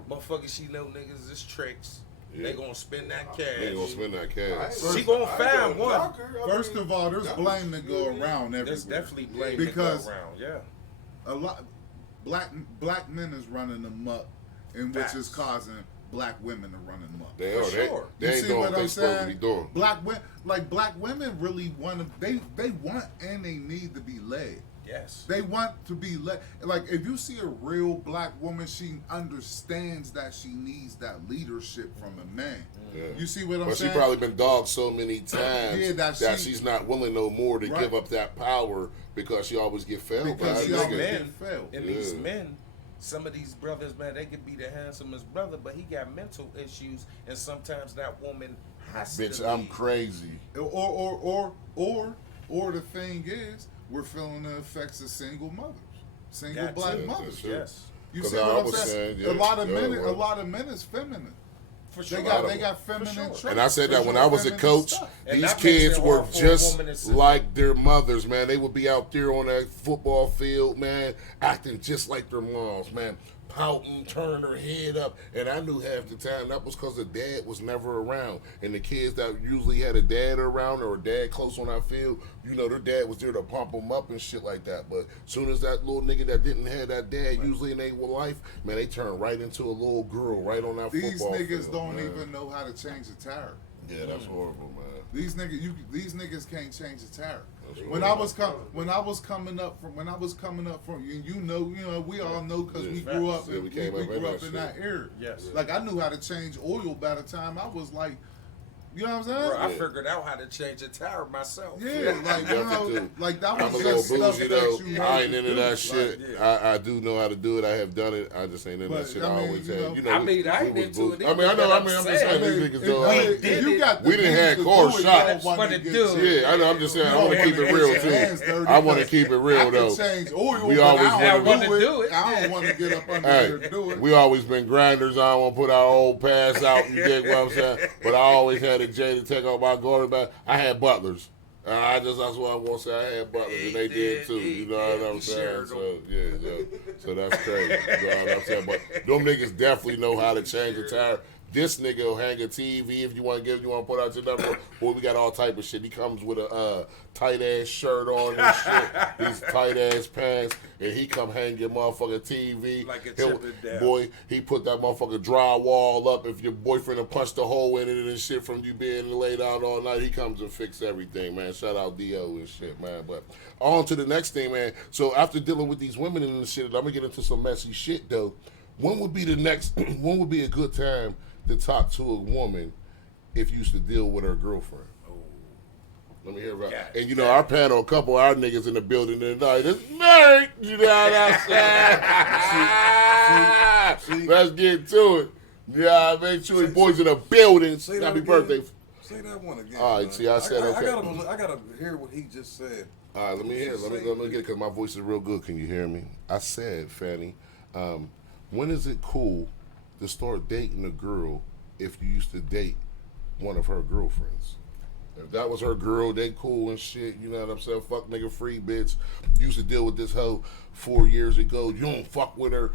motherfucker, she know niggas is tricks. Yeah. They gonna spend that They ain't gonna cash. spend that I cash. ain't She gonna I find ain't one. knock her. I First mean, of all, there's that blame was- to go around everywhere. There's definitely blame Because- to go around. Yeah. A lot black men is running amok, and which is Facts. causing black women to run amok. They For are. sure. They You ain't see doing what what they I'm supposed to be saying? doing. Black women really want to. They want and they need to be led. Yes. They want to be led. Like if you see a real black woman, she understands that she needs that leadership from a man. Yeah. You see what I'm But she saying? probably been dogged so many times Yeah, that that she- she's not willing no more to Right. give up that power because she always get failed by Because a she These nigga. always men, get failed. and these Yeah. men, some of these brothers, man, they could be the handsomest brother, but he got mental issues, and sometimes that woman has Bitch, to I'm leave. crazy. Or the thing is, we're feeling the effects of single mothers, single That black too. mothers. True. Yes, You 'Cause see I what I'm was saying? saying, yeah, a lot of men, right. a lot of men is feminine. for sure. They got feminine sure. traits. And I said that They when show I was a feminine coach, stuff. And these that makes kids it were hard for a just woman to sit like their mothers, man. They would be out there on that football field, man, acting just like their moms, man. Pouting, turning her head up. And I knew half the time that was because the dad was never around. And the kids that usually had a dad around or a dad close on our field, their dad was there to pump them up and shit like that. But soon as that little nigga that didn't have that dad usually in their life, man, they turn right into a little girl right on that These football niggas field. don't man. even know how to change a tire. Yeah, that's horrible, man. These niggas can't change a tire. That's When right. I was coming up from, we all know because we grew up, Yeah, we came we up in grew that up in that shit. era. Yes. Like I knew how to change oil by the time I was like, you know what I'm saying? Bro, I Yeah. figured out how to change a tire myself. Yeah, like you know, Definitely. like that I'm was a little just stuff bougie that though. you I had ain't to into do. that Like, shit. yeah. I do know how to do it. I have done it. I just ain't into that But, shit. I I mean, always you had. know, You know, I mean, I we ain't was into bougie. it I mean, I know. either, I'm but just I'm saying saying, these niggas If don't. if you got the We done means had to cars do it, shot. you don't wanna For the get dude. to- Yeah, I know. I'm just saying. I want to You keep it don't real wanna get your hands too. dirty I want to because keep it I real can though. change oil, We but always I don't wanna wanna do it. I don't want to get up under Hey, there and do it. we always been grinders. I don't want to put our old pass out. You dig what I'm saying? But I always had a J to take off my garden back. I had butlers. That's what I want to say. I had butlers, and they did too. You know what I'm saying? shared So yeah. So that's crazy. You know what I'm saying? But them niggas definitely know how to change a tire. This nigga will hang a TV if you want to put out your number. Boy, we got all type of shit. He comes with a tight ass shirt on and shit, these tight ass pants, and he come hang your motherfucking TV. Like a He'll- chip and dab. Boy, he put that motherfucking drywall up. If your boyfriend done punched a hole in it and shit from you being laid out all night, he comes and fix everything, man. Shout out D.O. and shit, man. But on to the next thing, man. So after dealing with these women and shit, I'm gonna get into some messy shit though. When would be when would be a good time to talk to a woman if you used to deal with her girlfriend? Let me hear about it. God And our panel, a couple of our niggas in the building tonight. It's married. You know what I'm saying? Let's get to it. Yeah, man. CHEWYBOYZ in the building. Say that Happy again. birthday. Say that one again. All right, man. see, I said okay. I gotta hear what he just said. All right, let me hear. Let me get it because my voice is real good. Can you hear me? I said, Fanny, when is it cool to start dating a girl if you used to date one of her girlfriends? If that was her girl, they cool and shit. You know what I'm saying? Fuck nigga free bitch. Used to deal with this hoe 4 years ago. You don't fuck with her.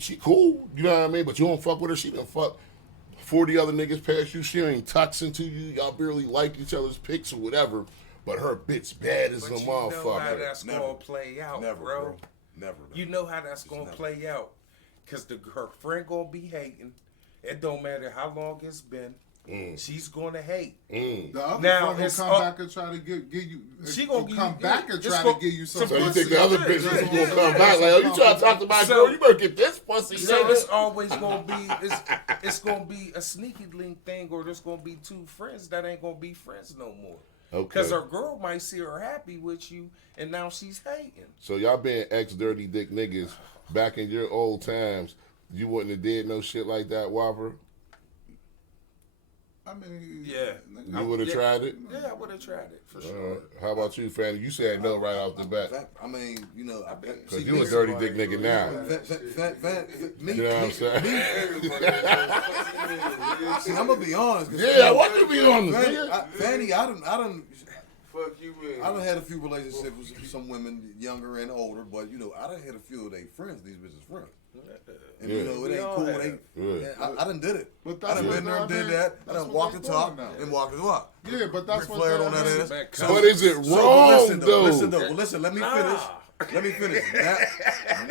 She cool. You know what I mean? But you don't fuck with her. She done fuck 40 other niggas past you. She ain't tucks into you. Y'all barely like each other's pics or whatever. but her bitch bad as a But you know how motherfucker. that's gonna play out, bro. Never. You know how that's gonna play out, cause her friend gonna be hating. It don't matter how long it's been. She's gonna hate. The other Now, friend will it's come back and try to give you. She gonna give come you- back and it's try gonna- to give you some. So you pussy. think the other bitch is yeah, gonna come back like, oh, you trying to talk to my girl? You better get this pussy. So nigga. it's always gonna be it's gonna be a sneaky link thing, or there's gonna be two friends that ain't gonna be friends no more. Okay. Because her girl might see her happy with you, and now she's hating. So y'all being ex-dirty dick niggas back in your old times, you wouldn't have did no shit like that, Whopper? I mean, Yeah. You would have tried it? Yeah, I would have tried it for All sure. right. How about you, Fanny? You said no right off the bat. I mean, you know, Because you a dirty dick nigga now. You know what I'm saying? See, I'm gonna be honest. Yeah, what you be on this, Fanny, nigga? Fanny, I done Fuck you, man. I done had a few relationships with some women younger and older, but you know, I done had a few of their friends, these bitches friends. And you know, it ain't cool. It ain't, I done did it. But I done been there and did that. I done walked the talk and walked the walk. Yeah, but that's Ric what Flair that on that is. ass. But is it wrong, though? Listen, though. Well, listen, let me finish. Let me finish.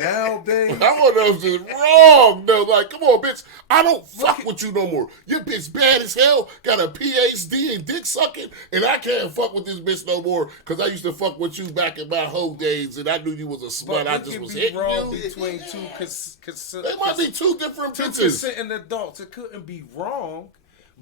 Nowadays, I want to know if it's wrong, though. Like, come on, bitch. I don't fuck with you no more. Your bitch bad as hell, got a PhD in dick sucking, and I can't fuck with this bitch no more because I used to fuck with you back in my whole days, and I knew you was a slut. I just was hitting wrong you. between two They might be two different two bitches. consenting adults. It couldn't be wrong,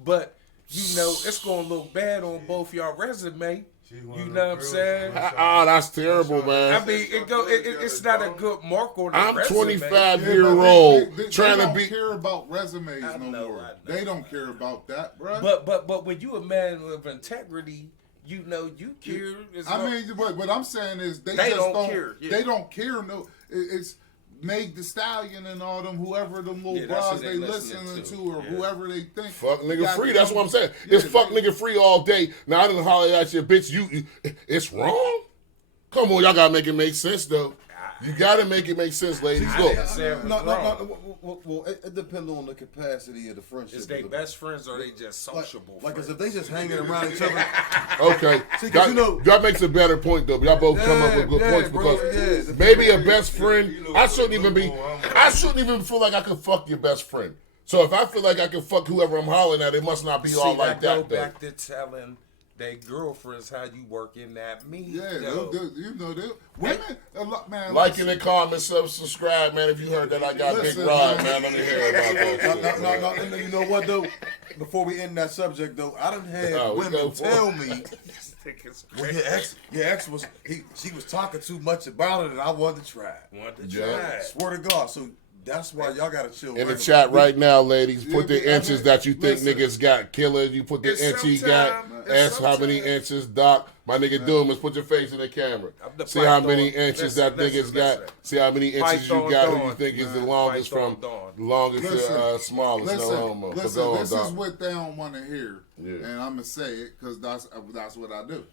but you know it's gonna look bad on both y'all resume. You know what I'm saying? That's terrible, man. I mean, it's not a good mark on the I'm resume. 25-year-old They trying to don't be. care about resumes no know, more. I know. They don't care about that, bro. But when you a man with integrity, you know you care. I mean, what I'm saying is they just don't don't care, yeah. They don't care. No, it's Meg the Stallion and all them, whoever them little Yeah, that's bras who they they listening listening to, to, or yeah. whoever they think. Fuck nigga got free. them- That's what I'm saying. Yeah, It's fuck they- nigga free all day. Now I didn't holler at you, bitch. You, it's wrong. Come on, y'all gotta make it make sense though. You gotta make it make sense, ladies. Look, Well, it depends on the capacity of the friendship. Is they best friends or they just sociable? Like, friends? as if they just hanging around each other. okay. See, 'cause you know- that makes a better point though. But y'all both come up with good Yeah, points bro, because yeah. maybe a best friend. I shouldn't even feel like I could fuck your best friend. So if I feel like I can fuck whoever I'm hollering at, it must not be all like go that though. back to telling their girlfriends how you work in that meat. Yeah, though. women, a lot, man. Like in the comments, subscribe, man. If you heard that I got Listen, big rod, man. man, let me hear about that shit. man. No, and then you know what though? Before we end that subject though, I done had No, we go women for tell it. me, This thing is well, crazy. your ex was she was talking too much about it, and I wanted to try it. Want to Yeah. try. Swear to God, so that's why y'all gotta chill. In the regular. chat right now, ladies, put Yeah, the I inches mean, that you think listen. niggas got. Killer, you put the It's inch he got. sometime- Ask how many sometimes- inches, Doc. My nigga Doom is put your face in the camera. the See how Python. many inches that Listen, niggas got. listen. See how many inches you Python got. Who you Dawn. think is the longest Python from Dawn. the longest Listen, to smallest? No homo. But Listen, go on, this Doc. is what they don't want to hear, Yeah. and I'm gonna say it because that's what I do.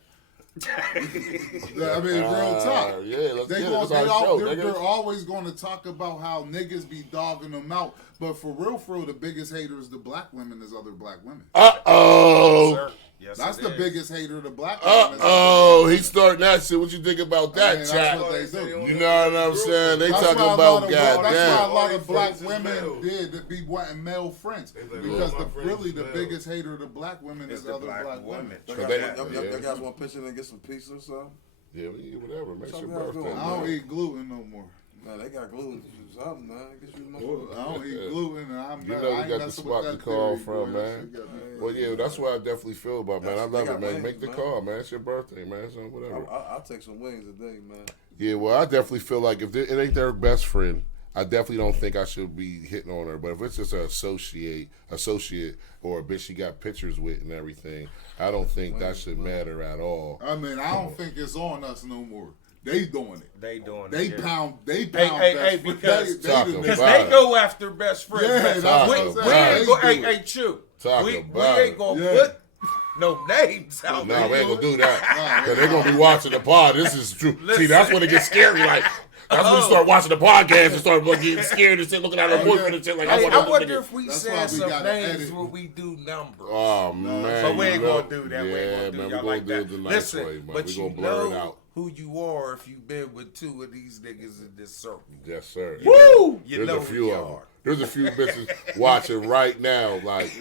I mean, real talk. Yeah, let's They get it. gon- That's our show, nigga. they're always going to talk about how niggas be dogging them out, but for real, the biggest haters the black women is other black women. Uh-oh. Sir. Yes, That's it the is. biggest hater of the black women. is other Uh-oh. black He's starting that shit. What you think about women. that, And chat? that's what they do. You know what I'm saying? They That's talking why a about lot of- That's why a goddamn. lot of All black friends is women male. did to be wanting male friends like, because all my friends really is the male. biggest hater of the black women It's is the other black black woman. women. Y'all So guys, they- guys want to pitch in and get some pizza or something? Yeah, we eat whatever. Make your Something else birthday. going I don't man. eat gluten no more. Man, they got gluten or something, man. Get you I don't eat gluten, and I'm You not. know I we ain't got the messing spot with to that call theory, from, boy. That man. shit got me- Well, yeah, that's what I definitely feel about, man. I They love got it, man. wings, Make the man. call, man. It's your birthday, man. So whatever. I'll take some wings today, man. Yeah, well, I definitely feel like if it ain't their best friend, I definitely don't think I should be hitting on her. But if it's just an associate, or a bitch she got pictures with and everything, I don't think that should matter at all. I mean, I don't think it's on us no more. They doing it. They doing They it. yeah. pound. They Hey, pound. hey, best hey, friend. because- they Talking the Because about they it. go after best friends. Yeah, man. that's what we, I'm we saying. ain't go, They hey, do hey, Chew. Talk We about ain't it. gonna Yeah. put no names out No, there. we ain't gonna do that. Nah, Because they're gonna be watching the pod. This is true. See, that's when it gets scary. Like, That's when you start watching the podcast and start getting scared and shit, looking at her boyfriend and shit like, Hey, I wonder nigga. if we That's said why we some gotta names edit. where we do numbers. Oh man, But we ain't you know. gonna do that. We Yeah, ain't gonna man, do we y'all gonna like do that. it the nice Listen, way, man. but We you gonna blur it know out. who you are if you've been with two of these niggas in this circle. Yes, sir. Woo! You There's know a few who you of them. are. There's a few bitches watching right now, like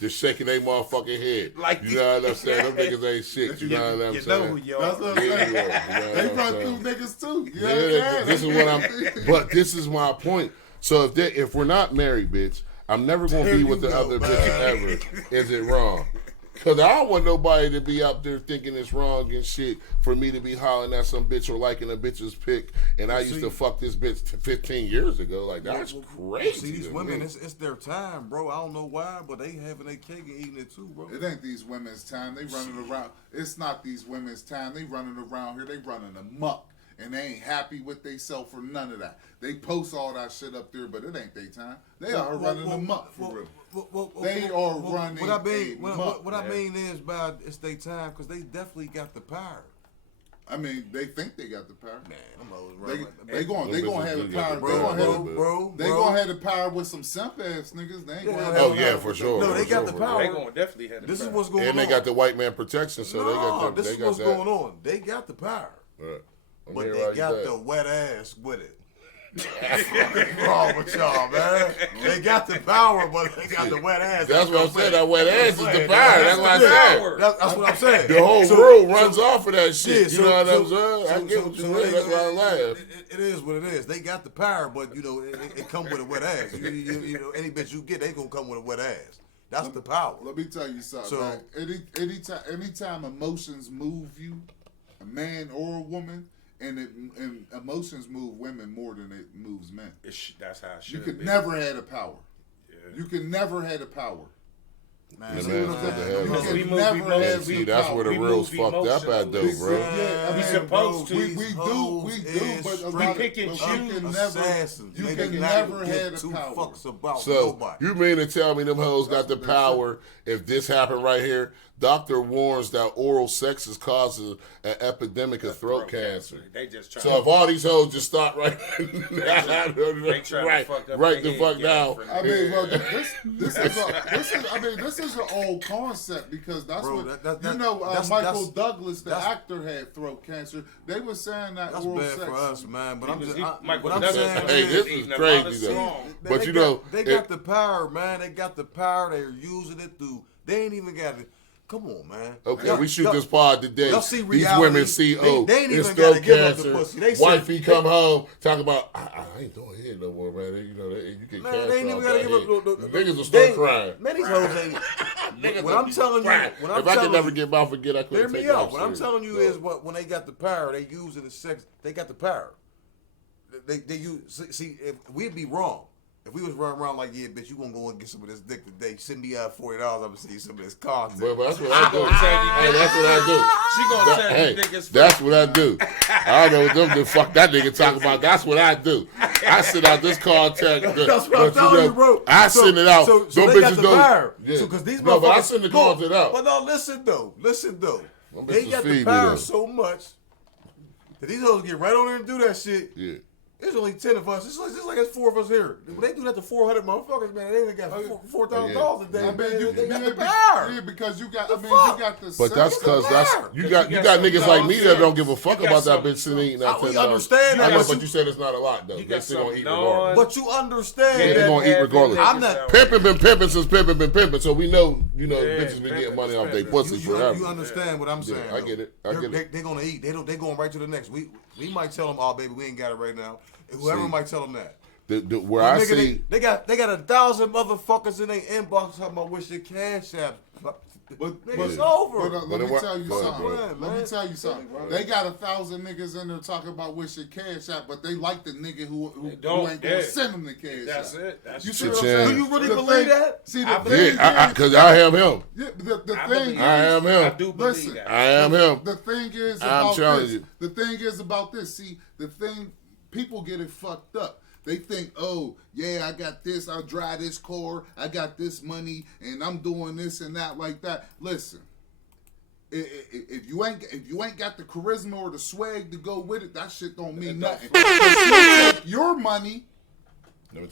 just shaking their motherfucking head. Like you know what I'm saying? Them niggas ain't shit. You know what I'm You saying? know who you are. That's what I'm Yeah, saying. you are. You know They what run I'm through saying? niggas too. You know Yeah, what I'm this is saying? what I'm. But this is my point. So if we're not married, bitch, I'm never gonna There be you with the go, other man. bitch ever. Is it wrong? Cause I don't want nobody to be out there thinking it's wrong and shit for me to be hollering at some bitch or liking a bitch's pic. And I used to fuck this bitch 15 years ago. Like that's crazy. See, these to women, me. it's their time, bro. I don't know why, but they having their cake and eating it too, bro. It ain't these women's time. They running around. It's not these women's time. They running around here. They running amok. And they ain't happy with themselves for none of that. They post all that shit up there, but it ain't their time. They are running amok for real. They are running What I mean, amok. what I mean is, by it's their time because they definitely got the power. I mean, they think they got the power. Man, I'm always right. They gonna have the power. They Bro, gonna have bro, They gonna have the power with some simp ass niggas. They ain't gonna have Oh the yeah, power for with sure. No, they for got sure, the for power. They sure. gonna definitely have the This is power. what's going on. And they got the white man protection, so they got the, this they is got what's that. going on. They got the power, Right. I'm but hearing they what you got said. the wet ass with it. What's wrong with y'all, man? They got the power, but they got the wet ass. That's what I'm saying. That wet ass is the power. saying. That's what I said. That's what I'm saying. The whole So- world runs off of that shit. Yeah, you know what I'm saying? so- I get what you mean. That's why I laugh. It is what it is. They got the power, but you know it come with a wet ass. You know, any bitch you get, they gonna come with a wet ass. That's the power. Let me tell you something. So- man. Anytime emotions move you, a man or a woman, and emotions move women more than it moves men. That's how it should You could be. never have the power. Yeah. You can never have the power. Man, Yeah, See man, what I'm it's good to saying? have You that. can We move never emotions. have See, the that's power. where the We real's move fucked up at, though, bro. Yeah, I We mean, supposed to. we do, but a lot pick and but choose. you can never, Assassins. you They can do never not have give the two power. fucks about So nobody. you mean to tell me them hoes got the what they power? If this happened right here, doctor warns that oral sex is causing an epidemic of throat cancer. They just try. So if all these hoes just start right, trying to right, fuck up right their the fuck head, now. yeah, I mean, well, this is an old concept because that's Bro, what that's- Michael that's- Douglas, the that's- actor, had throat cancer. They were saying that That's oral bad sex. for us, man. But I'm just, Michael what I'm Douglas saying Hey, was this eating is a lot crazy, of though. strong. But you know, they got the power, man. They got the power. They're using it through. They ain't even got it. Come on, man. okay, we shoot this pod today. y'all see These reality. women see, oh, They ain't it's even gotta throat give up the cancer. pussy. They say- Wifey come home, talk about, I ain't doing head no more, man. You know, you get Man, cancer they ain't even off gotta that give head. up. The niggas will start crying. Man, these hoes ain't. Niggas What will I'm be telling you, crying. what I'm If I could telling never you- get my forget, I couldn't Hear take me out. life What I'm serious. telling you No. is when they got the power, they use it as sex. They got the power. They use. See, if we'd be wrong. If we was running around like, yeah, bitch, you gonna go and get some of this dick today? Send me $40. I'm gonna see some of this content. But that's what I do. gonna tell you Hey, that's what I do. She gonna tell Hey, you niggas. that's what I do. I don't know what them the fuck that nigga talking about. That's what I do. I send out this contact. That's what I'm telling you, bro. I send it out. So Them they got bitches the don't. power. Yeah. So because these No, but I motherfuckers send the look, content out. But no, listen though. Them They bitches got feed the me, power though. so much that these hoes get right on there and do that shit. Yeah. There's only 10 of us. It's like there's 4 of us here. When they do that to 400 motherfuckers, man, they only got $4,000 a day. I Man, mean, they got the power. Yeah, because you got. The I mean, fuck? you got the. But that's sex. because that's you got niggas like me that don't give a fuck about that bitch sitting eating that We $10. understand I that, know, but but you- you said it's not a lot though. You They got still gonna some eat non- regardless. But you understand Yeah, they that. gonna eat regardless. I'm not- Pimping been pimping since pimping been pimping, so we know bitches been getting money off their pussy You forever. understand what I'm saying? I though. get it. They're gonna eat. They going right to the next. We might tell them, oh baby, we ain't got it right now. Whoever See. might tell them that. Where But I nigga, see, they got 1,000 motherfuckers in their inbox talking about what's your cash app. But Nigga, it's over. But, But let me it tell you wa- something. Go ahead, Let me man. tell you something. They got 1,000 niggas in there talking about what's your cash app, but they like the nigga who ain't gonna send them the cash That's app. it. That's You see true. what I'm Cha-ching. saying? Do you really The believe thing- that? See, I the believe thing yeah, is, because I am him. yeah, the I thing believe I am I him. do believe Listen, that. I am him. The thing is I'm about telling this. you. The thing is about this. See, the thing, people get it fucked up. They think, oh, yeah, I got this, I'll drive this car, I got this money, and I'm doing this and that like that. Listen, if you ain't got the charisma or the swag to go with it, that shit don't mean nothing. You take your money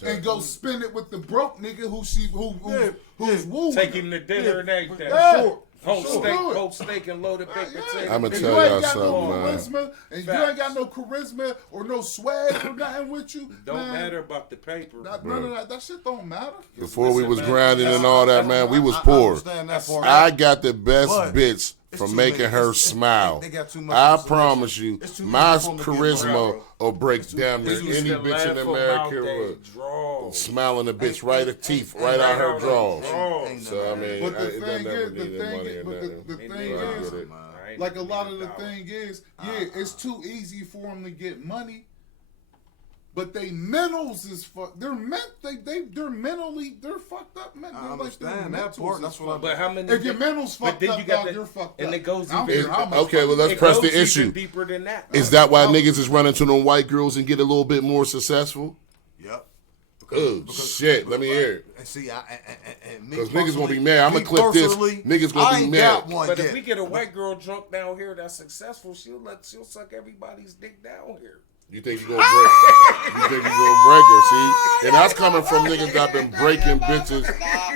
and go spend it with the broke nigga who's wooing. Take him to dinner and everything. Sure. Whole steak and loaded baked potato. I'ma If tell you ain't y'all got no something, man. charisma, and you ain't got no charisma or no swag or nothing with you, Don't man, matter about the paper. None of that shit don't matter. Before we was grinding and all that, man, we was poor. understand that part. I got the best But bitch it's from too making many- her it's- smile. they got too much I insulation. promise you, It's too my many people to get charisma around, will break down This was any the bitch in laugh America. them out they With draw. smiling a bitch right at teeth, right out her drawers. So I mean, But the I thing never is, needed money in that. the thing I is, get it. like a lot of the thing is, it's too easy for them to get money. But they mentals is fucked. They're mentally fucked up. I They're understand that part. That's what I'm. But how many? If your mental's but fucked then up, you got dog, you're fucked up. and it goes I don't even. care how much Okay, well, let's it press goes the even issue. deeper than that. Is that why niggas is running to them white girls and get a little bit more successful? Yep. Oh shit! Let me hear it. And see, and me Because niggas gonna be personally- mad. I'ma me clip this. personally, Niggas gonna I be ain't mad. got one But yet. if we get a white girl drunk down here that's successful, she'll suck everybody's dick down here. You think you gonna break? You think you gonna break her? See, and that's coming from niggas that been breaking bitches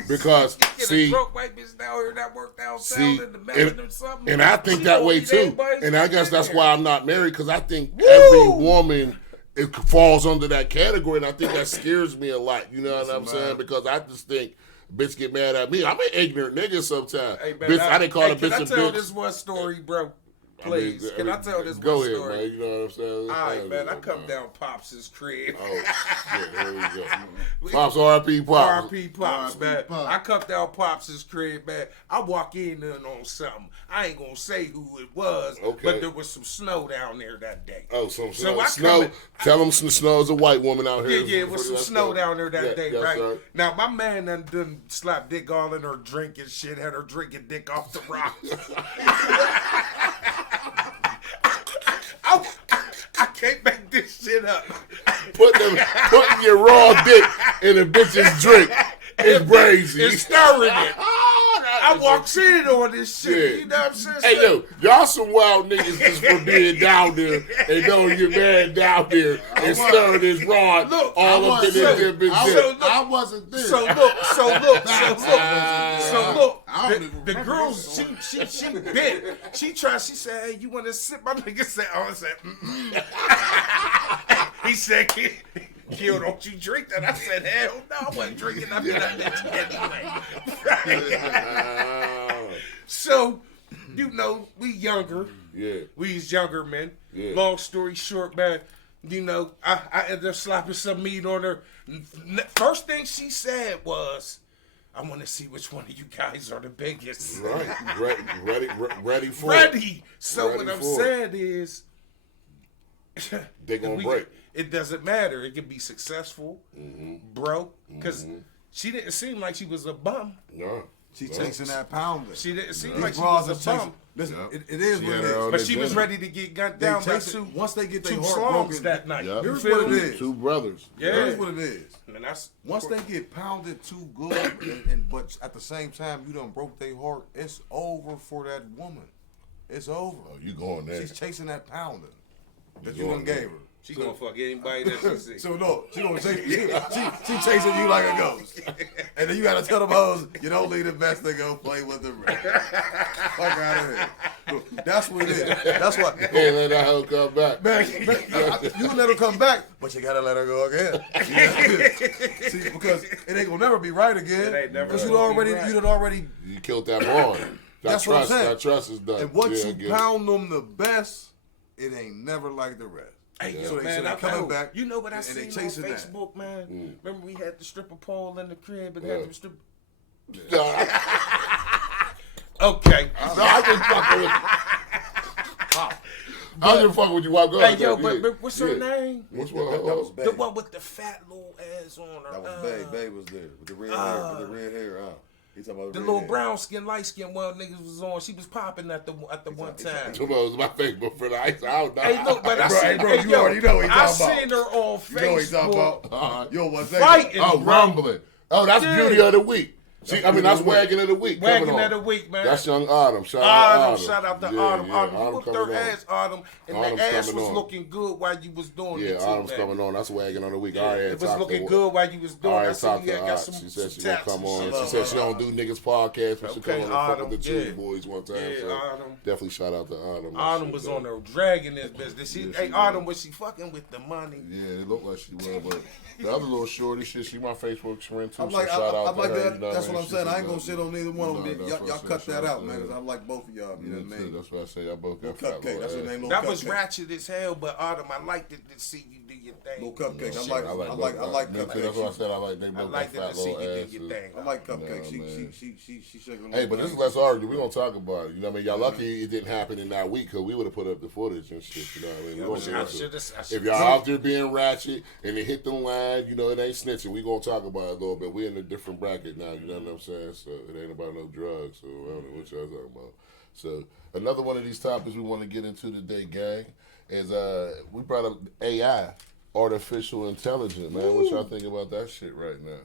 because Get a see, drunk white bitch down here that worked downtown see, in the mountain or something. and I think She that gonna way eat too. everybody's And I dick guess that's there. why I'm not married because I think every woman it falls under that category, and I think that scares me a lot. You know what I'm saying? Because I just think. Bitch get mad at me. I'm an ignorant nigga sometimes. Hey, man, Bitch, I didn't call a can bitch I a tell bitch. this one story, bro? Please, can I tell this Go one ahead, story? man. You know what I'm saying? All right, man. I come down Pops' crib. Oh, shit. Here we go. Pops, R.I.P. Pops. R.P. Pops, R.I.P. man. Pops. I come down Pops' crib, man. I walk in there on something. I ain't gonna say who it was, Okay. but there was some snow down there that day. Oh, some So I snow. come in- Tell them some snow is a white woman out here. Yeah, it was some snow down there that day, yes, right? sir. Now, my man done slapped dick all in her drink and shit, had her drinking dick off the rocks. I can't make this shit up. Putting your raw dick in a bitch's drink is crazy. It's stirring it. I walks in on this shit. Yeah. You know what I'm saying? Hey, yo, y'all some wild niggas just for being down there and knowing your man down there and stirring his rod Look, all up in his dip and dip. I wasn't there. So look. The girl, she bit. She said, hey, you want to sip? My nigga said, I said, He said, Kill, don't you drink that? I said, hell no, I wasn't drinking nothing of that anyway. So, you know, we younger. Yeah. We's younger men. Yeah. Long story short, man, you know, I ended up slapping some meat on her. First thing she said was, I want to see which one of you guys are the biggest. Right. Ready for it. Ready. So Ready what I'm for it. saying is, They gonna break. It doesn't matter. It can be successful, broke, because she didn't seem like she was a bum. No. She chasing that pounder. She didn't seem These like she bras was are a chasing. bum. Listen, Yep. it is She what had it her is. own But she was agenda. ready to get gunned They down by chasing- once they get their two heart slums broken, that night. Yep. You Here's feel what it me? is. Two brothers. Yeah. Here's what it is. And that's Once they get pounded too good, but at the same time you done broke their heart, it's over for that woman. It's over. Oh, you going there? She's chasing that pounder that you going done there. gave her. she gonna fuck anybody that she see. So no, she gonna chase she chasing you like a ghost, and then you gotta tell them hoes you don't leave the best to go play with the rest. Fuck out of here. That's what it is. That's why. Hey, let that hoe come back. Man, you can let her come back, but you gotta let her go again. See, because it ain't gonna never be right again. It ain't never Because gonna be right. you done already. You killed that bond. That's what I'm saying. That trust is done. And once Yeah, I you get it. pound them the best, it ain't never like the rest. Hey, So yo, they- man, so they I coming know. back, You know what I and they seen on chasing that. Facebook, man? Mm. Remember we had the stripper pole in the crib and had the stripper. Nah, Okay. no, I just fucking with you. I just fucking with you. Why go Hey, ahead, yo, yeah. but what's her Yeah. name? Which one? That was Bay. The one with the fat little ass on her. That was Bay. Bay was there with the red hair. With the red hair. He talking about The red little hair. brown skin, light skin one niggas was on. She was popping at the one time. Tomorrow was my Facebook for the ice. I don't know. Hey, look, but I Bro, seen, hey, bro, hey, you yo, already know what he I talking about. seen her on You know what he talking Facebook about? Yo, what's that? fighting. Oh, bro. rumbling. Oh, that's Yeah. beauty of the week. See, I mean, that's wagging of the week. Wagging of the week, man. That's young Autumn. Shout out to Autumn. You whooped her ass, Autumn, and the ass was looking good while you was doing it. Yeah, Autumn's coming on. That's wagging on the week. Yeah, it was looking good while you was doing it. I see you got some. She said she gonna come on. She said she don't do niggas podcast, but she come on with the CHEWYBOYZ one time. Yeah, so Autumn. Definitely shout out to Autumn. Autumn was on there dragging this business. Autumn, was she fucking with the money? Yeah, it looked like she was, but the other little shorty shit, she my Facebook friend too. I'm like, shout out to her, that. You know That's what I'm saying. I ain't gonna shit shit on neither one of them. that's Y'all cut that out, man. Cause I like both of y'all. You know what I mean? That's what I say. Y'all both got Little Cupcake. That's her name. That was ratchet as hell, but Autumn, I liked it to see you do your thing. Little Cupcake. I like Cupcake. That's what I said. I like they I both liked got it fat to see you little do asses. your thing. I like Cupcake. She shaking. Hey, but this is less argue. We gonna talk about it. You know what I mean? Y'all lucky it didn't happen in that week because we would have put up the footage and shit. You know what I mean? If y'all out there being ratchet and it hit the line, you know it ain't snitching. We gonna talk about it a little bit. We in a different bracket now. You know what I'm saying? So it ain't about no drugs. So I don't know what y'all talking about. So another one of these topics we want to get into today, gang, is we brought up AI, artificial intelligence, man. What y'all think about that shit right now?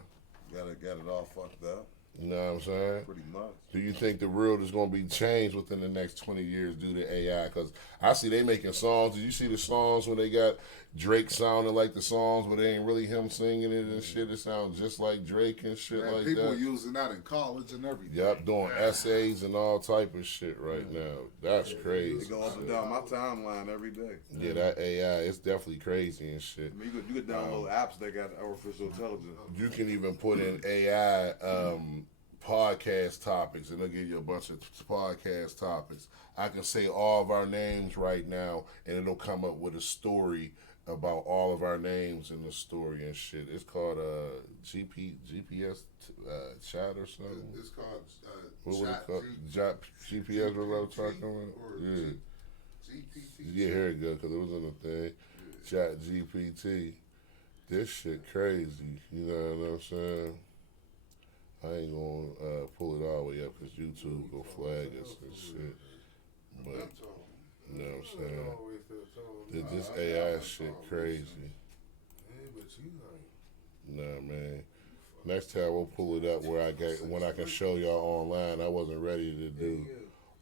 Got it all fucked up. You know what I'm saying? Pretty much. Do you think the world is going to be changed within the next 20 years due to AI? Because I see they making songs. Did you see the songs when they got Drake sounding like the songs, but they ain't really him singing it and shit? It sounds just like Drake and shit like people that. People using that in college and everything. Yep, doing essays and all type of shit right now. That's crazy. They go up and down my timeline every day. Yeah, that AI, it's definitely crazy and shit. I mean, you could download apps that got artificial intelligence. You can even put in AI podcast topics, and they'll give you a bunch of podcast topics. I can say all of our names right now, and it'll come up with a story about all of our names in the story and shit. It's called GPS chat or something. It's called what was it called? GPS. What I was talking about? Yeah. GPT. Yeah, here it go, because it was in the thing. Chat GPT. This shit crazy. You know what I'm saying? I ain't gonna pull it all the way up because YouTube will flag us and shit. But, you know what I'm saying? This AI shit crazy. Nah, man. Next time we'll pull it up where when I can show y'all online. I wasn't ready to do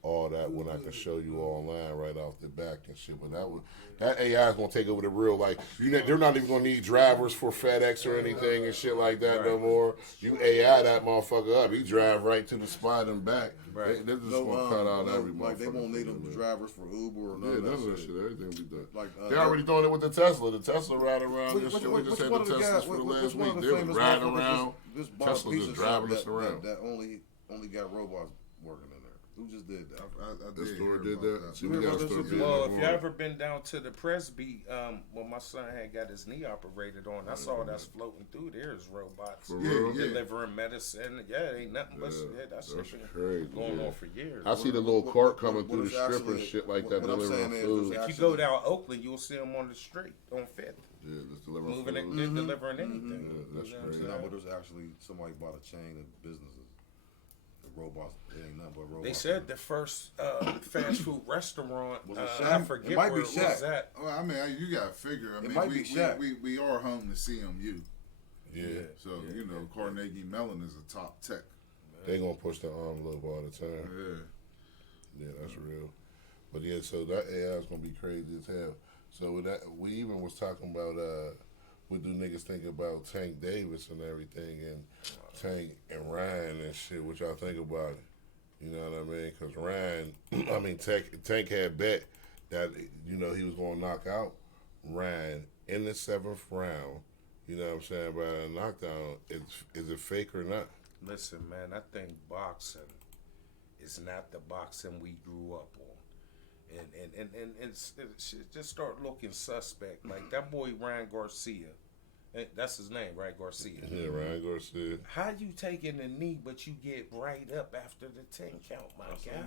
all that when I can show you online right off the back and shit. But that AI is gonna take over the real. Like they're not even gonna need drivers for FedEx or anything and shit like that no more. You AI that motherfucker up, he drive right to the spot and back. Right. They're just gonna cut out every motherfucker. Like they won't need them drivers for Uber or none none of that shit. Everything be done. Like they already doing it with the Tesla. The Tesla ride around this shit. We just had the Teslas for the last week. They was riding around. Tesla just driving us around. That only got robots working in there. Who just did that? The store did that. See, we got store being well, if you ever been down to the Presby, when my son had got his knee operated on, I saw that's floating through there is robots delivering medicine. Yeah, it ain't nothing but that's crazy, going on for years. I see the little cart coming through the strip and shit like that delivering food. If you go down Oakland, you'll see them on the street on 5th. Yeah, just delivering moving food. They're delivering anything. Yeah, that's crazy. No, but there's actually somebody bought a chain of businesses. Robots, it ain't nothing but robots. They said the first fast food restaurant, I forget it might where be it was at. Well, I mean, you gotta figure. I mean, might be we are home to CMU. Yeah. So you know, Carnegie Mellon is a top tech. They gonna push the envelope all the time. Yeah, that's real. But yeah, so that AI is gonna be crazy as hell. So with that, we even was talking about what do niggas think about Tank Davis and everything, and Tank and Ryan and shit. What y'all think about it? You know what I mean? Because Ryan, Tank had bet that he was gonna knock out Ryan in the 7th round. You know what I'm saying? By a knockdown, is it fake or not? Listen, man, I think boxing is not the boxing we grew up on. And it's just start looking suspect. Like that boy Ryan Garcia. That's his name, right? Garcia. Yeah, Ryan Garcia. How you taking the knee, but you get right up after the 10 count, my guy?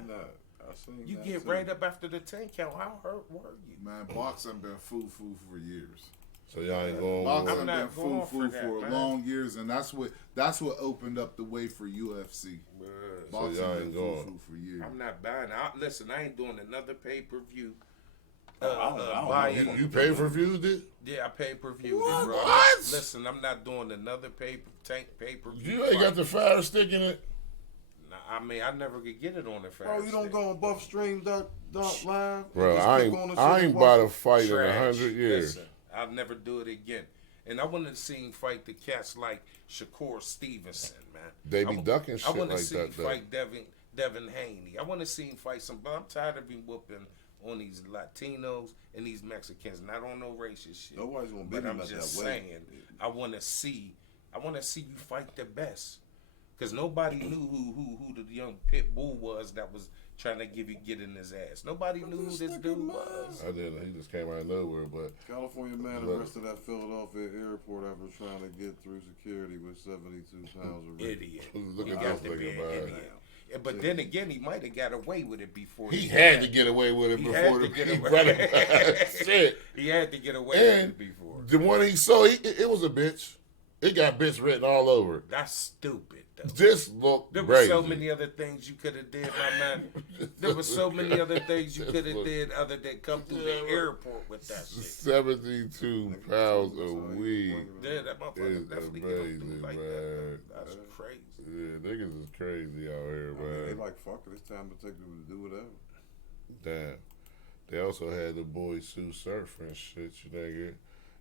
You get right up after the 10 count. How hurt were you? Man, boxing been foo-foo for years. So y'all ain't going. Boxing been foo-foo for long years, and that's what opened up the way for UFC. Boxing so y'all been ain't going. foo-foo for years. I'm not buying. Listen, I ain't doing another pay-per-view buying. You pay per view, did? Yeah, I pay per view, What? bro. What? Listen, I'm not doing another pay per view. You ain't got the fire stick in it. Nah, I mean, I never could get it on the fire. Bro, you don't go on buffstream.live. Bro, I ain't bought a fight in 100 years. Listen, I'll never do it again. And I want to see him fight the cats like Shakur Stevenson, man. They be ducking shit I want to like see that, him fight Devin Haney. I want to see him fight some. But I'm tired of him whooping on these Latinos and these Mexicans. Not on no racist shit. Nobody's gonna beat But him I'm at just that weight. saying, I want to see you fight the best. Because nobody knew who the young pit bull was that was trying to get in his ass. Nobody knew who this dude was. I didn't. He just came out of nowhere, but California man arrested at Philadelphia airport after trying to get through security with 72 pounds of weed. Idiot. Look He at got this to be nigga, an man. idiot. Yeah, but then again, he might have got away with it before. he had to get away with it He before had the to get he away. brought it. Shit. He had to get away And with it before. the one he saw, it was a bitch. It got bitch written all over it. That's stupid, though. This looked There were crazy. so many other things you could have did, my man. There were so many other things you could have did other than come through the airport with that shit. 72 pounds of weed. Yeah, that motherfucker It's definitely amazing, get like man. that. That's crazy. Yeah, niggas is crazy out here, I mean, they man. like, fuck it, it's time to take them to do whatever. Damn. They also had the boy Sue Surf and shit, you nigga.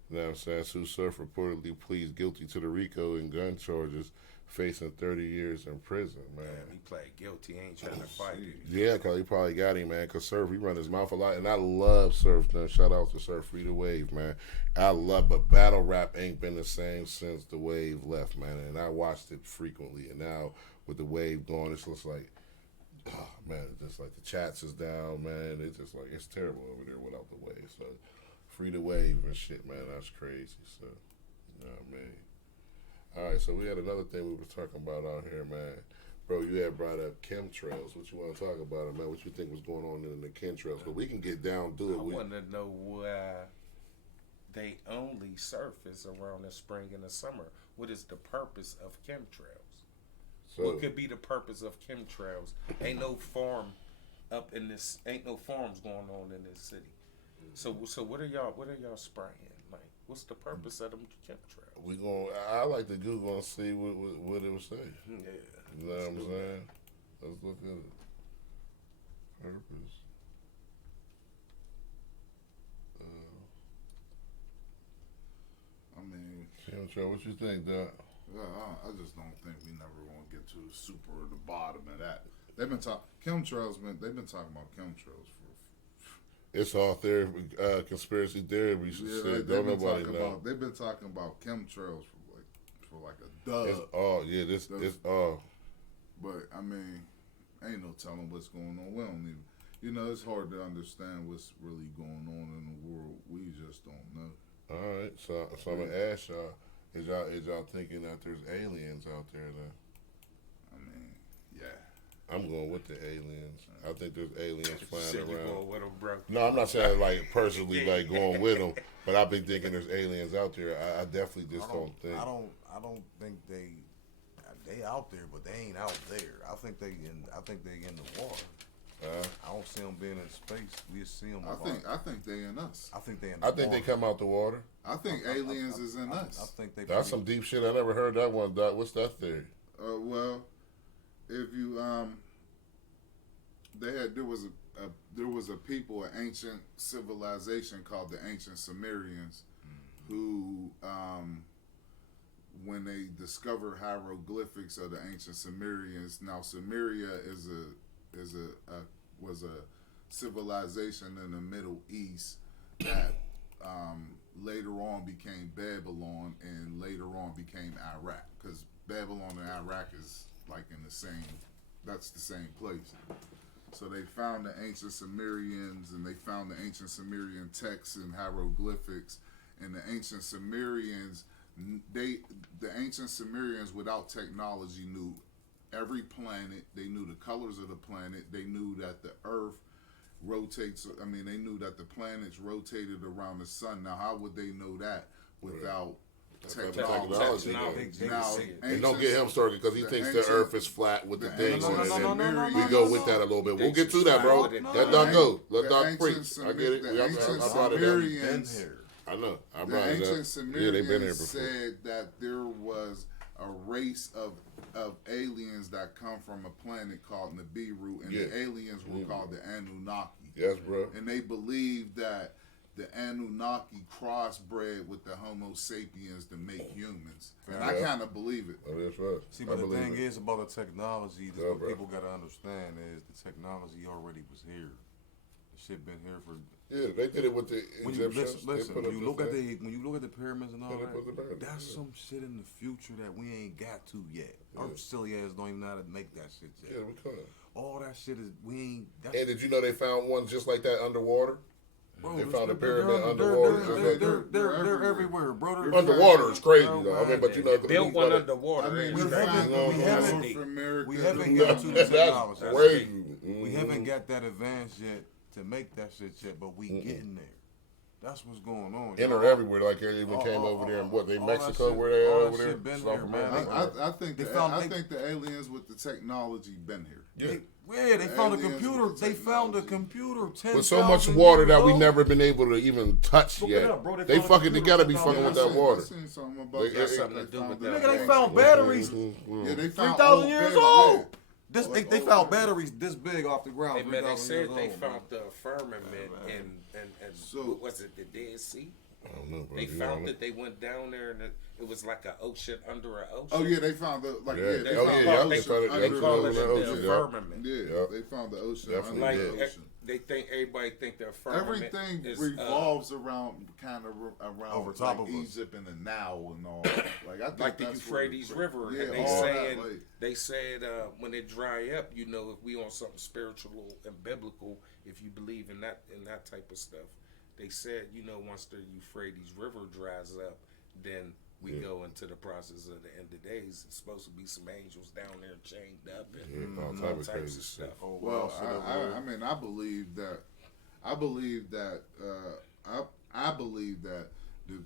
You know what I'm saying? Sue Surf reportedly pleads guilty to the RICO and gun charges, facing 30 years in prison, man. Damn, he played guilty. He ain't trying to fight it. Yeah, because he probably got him, man. Because Surf, he run his mouth a lot. And I love Surf, man. Shout out to Surf, Free the Wave, man. I love, but battle rap ain't been the same since the wave left, man. And I watched it frequently. And now with the wave gone, it's just like, oh, man, it's just like the chats is down, man. It's just like, it's terrible over there without the wave. So, Free the Wave and shit, man. That's crazy. So, you know what I mean? All right, so we had another thing we were talking about out here, man. Bro, you had brought up chemtrails. What you want to talk about, man? What you think was going on in the chemtrails? But we can get down to it. I want to know why they only surface around the spring and the summer. What is the purpose of chemtrails? What could be the purpose of chemtrails? Ain't no farm up in this. Ain't no farms going on in this city. So what are y'all spraying? Like, what's the purpose of them chemtrails? I like to Google and see what it would say. Yeah. You know what I'm saying? Let's look at it. Purpose. I mean, Chemtrail, what you think, Doc? I just don't think we never want to get to the super or the bottom of that. They've been talking chemtrails. They've been talking about chemtrails for. It's all theory, conspiracy theory. We should say. Don't nobody know. They've been talking about chemtrails for like a dub. It's all it's all. But I mean, ain't no telling what's going on. We don't even. You know, it's hard to understand what's really going on in the world. We just don't know. All right, so I'm gonna ask y'all: is y'all thinking that there's aliens out there? Then I mean, yeah. I'm going with the aliens. I think there's aliens flying Said you around. going with 'em, bro. No, I'm not saying like personally like going with them, but I've been thinking there's aliens out there. I definitely just don't think. I don't think they out there, but they ain't out there. I think they in the water. I don't see them being in space. We see them. I think they in us. I think they in the I think water. they come out the water. I think aliens is in us. I think they. That's some deep shit. I never heard that one, Doc. What's that theory? Well, if you there was a people, an ancient civilization called the ancient Sumerians, who when they discovered hieroglyphics of the ancient Sumerians. Now Sumeria was a civilization in the Middle East that later on became Babylon and later on became Iraq, because Babylon and Iraq is like in the same. That's the same place. So they found the ancient Sumerians, and they found the ancient Sumerian texts and hieroglyphics, and the ancient Sumerians. The ancient Sumerians, without technology, knew every planet. They knew the colors of the planet. They knew that the Earth rotates. I mean, they knew that the planets rotated around the sun. Now, how would they know that without technology. Now, and don't get him started because he thinks the Earth is flat with the things on it. No. We go with that a little bit. We'll get to that, bro. Let Doc go. Let Doc preach. I get it. The ancient Sumerians. I know. The ancient Sumerians said that there was a race of aliens that come from a planet called Nibiru, and the aliens were called the Anunnaki. Yes, bro. And they believed that the Anunnaki crossbred with the Homo sapiens to make humans. And I kind of believe it. Oh, that's right. See, but the thing is about the technology, what people got to understand is the technology already was here. The shit been here for... Yeah, they did it with the Egyptians. Listen, when you look at the pyramids and all that, that's some shit in the future that we ain't got to yet. Our silly ass don't even know how to make that shit yet. Yeah, we could. All that shit is we ain't. And did you know they found one just like that underwater? Bro, they found a pyramid underwater. They're everywhere, bro. Underwater is crazy, though. I mean, but you know, built one underwater. I mean, we haven't got to the technology. That's crazy. We haven't got that advanced yet to make that shit yet, but we getting there. That's what's going on. Enter everywhere, like they even came over there and what? They Mexico, where they are over there? South America. I think the aliens with the technology been here. They found a computer. They found a computer 10,000 with so much water that we never been able to even touch yet. They gotta be fucking with that water. Seen something about that. Something to do with that. Nigga, they found batteries. Yeah, they found 3,000 years old. They found batteries this big off the ground. They said they found the firmament and what was it, the Dead Sea? I don't know, bro. They found it. They went down there and it was like an ocean under an ocean. Oh yeah, they found the they call it the firmament. Yeah, they found the ocean under the ocean. They think everybody think the firmament. Everything revolves around over top of Egypt and the Nile and all. Like I think like the Euphrates River. Yeah, and they said when it dry up, you know, if we on something spiritual and biblical, if you believe in that type of stuff, they said, you know, once the Euphrates River dries up, then we go into the process of the end of days. It's supposed to be some angels down there chained up and all types of stuff. Oh, well, I mean, I believe that the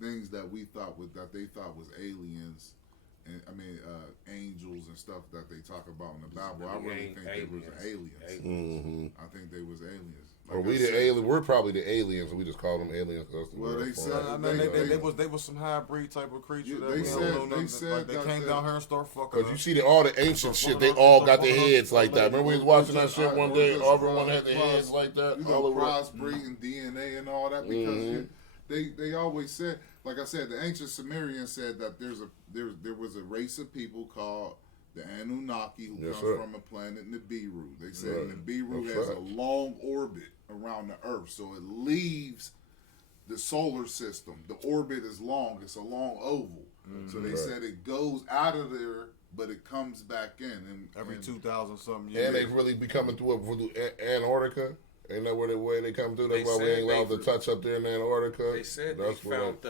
things that they thought was aliens, and I mean angels and stuff that they talk about in the Bible. I really think they was aliens. Mm-hmm. I think they was aliens. Or we the aliens? We're probably the aliens. We just call them aliens. Well, they said they was some hybrid type of creature. Yeah, that they said they came down here and start fucking. Because you see all the ancient shit, they all got their heads like that. Remember we was watching that shit one day. Everyone had their heads like that. You know, crossbreeding DNA and all that because they always said, like I said, the ancient Sumerians said that there was a race of people called the Anunnaki who comes from a planet Nibiru. They said Nibiru has a long orbit around the Earth, so it leaves the solar system. The orbit is long; it's a long oval. So they said it goes out of there, but it comes back in. And every 2,000 something years. And they really be coming through Antarctica. Ain't that where they come through? That's why we ain't allowed to touch up there in Antarctica. They said they found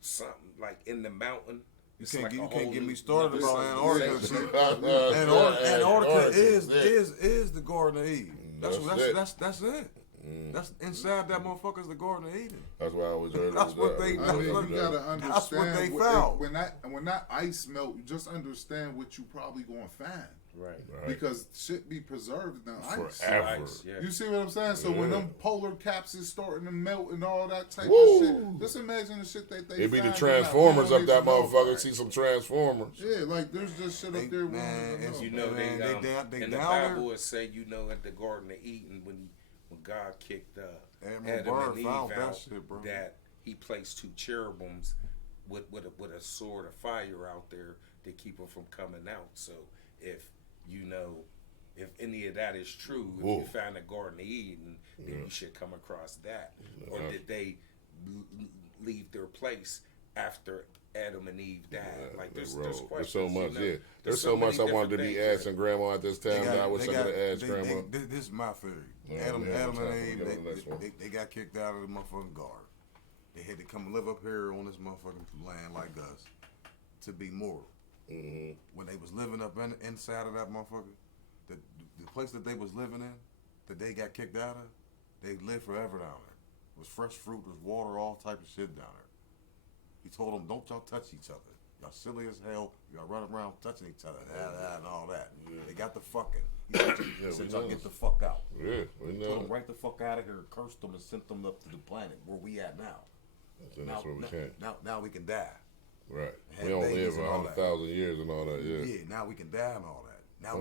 something like in the mountain. You can't get me started about Antarctica. Antarctica is the Garden of Eden. That's it. That's inside that motherfucker's the Garden of Eden. That's what I always heard. You gotta understand. That's what they found. When that ice melt, you just understand what you probably gonna find. Right. Because shit be preserved in the ice. Forever. You see what I'm saying? So when them polar caps is starting to melt and all that type of shit, just imagine the shit that they it be the Transformers up that motherfucker. See some Transformers. Yeah, like there's just shit up there. As you know, they in the Bible it say, you know, at the Garden of Eden when God kicked Adam and Eve out, that he placed two cherubims with a sword of fire out there to keep them from coming out. So if any of that is true, if you find the Garden of Eden, then you should come across that. Or did they leave their place after Adam and Eve died? Like there's questions. There's so much, There's so much I wanted to be asking Grandma at this time that I wish I could have asked Grandma. This is my theory. Adam and Eve, they got kicked out of the motherfucking garden. They had to come live up here on this motherfucking land like us to be mortal. When they was living up inside of that motherfucker, the place that they was living in, that they got kicked out of, they lived forever down there. It was fresh fruit, there was water, all type of shit down there. He told them, don't y'all touch each other. Y'all silly as hell. Y'all run around touching each other, and all that. Yeah. They got the fucking. He said, y'all get the fuck out. Yeah, we know. Told them right the fuck out of here, cursed them, and sent them up to the planet where we at now. That's where we can't. Now we can die. Right. We don't live 100,000 years and all that. Yeah. Yeah. Now we can die and all that. Now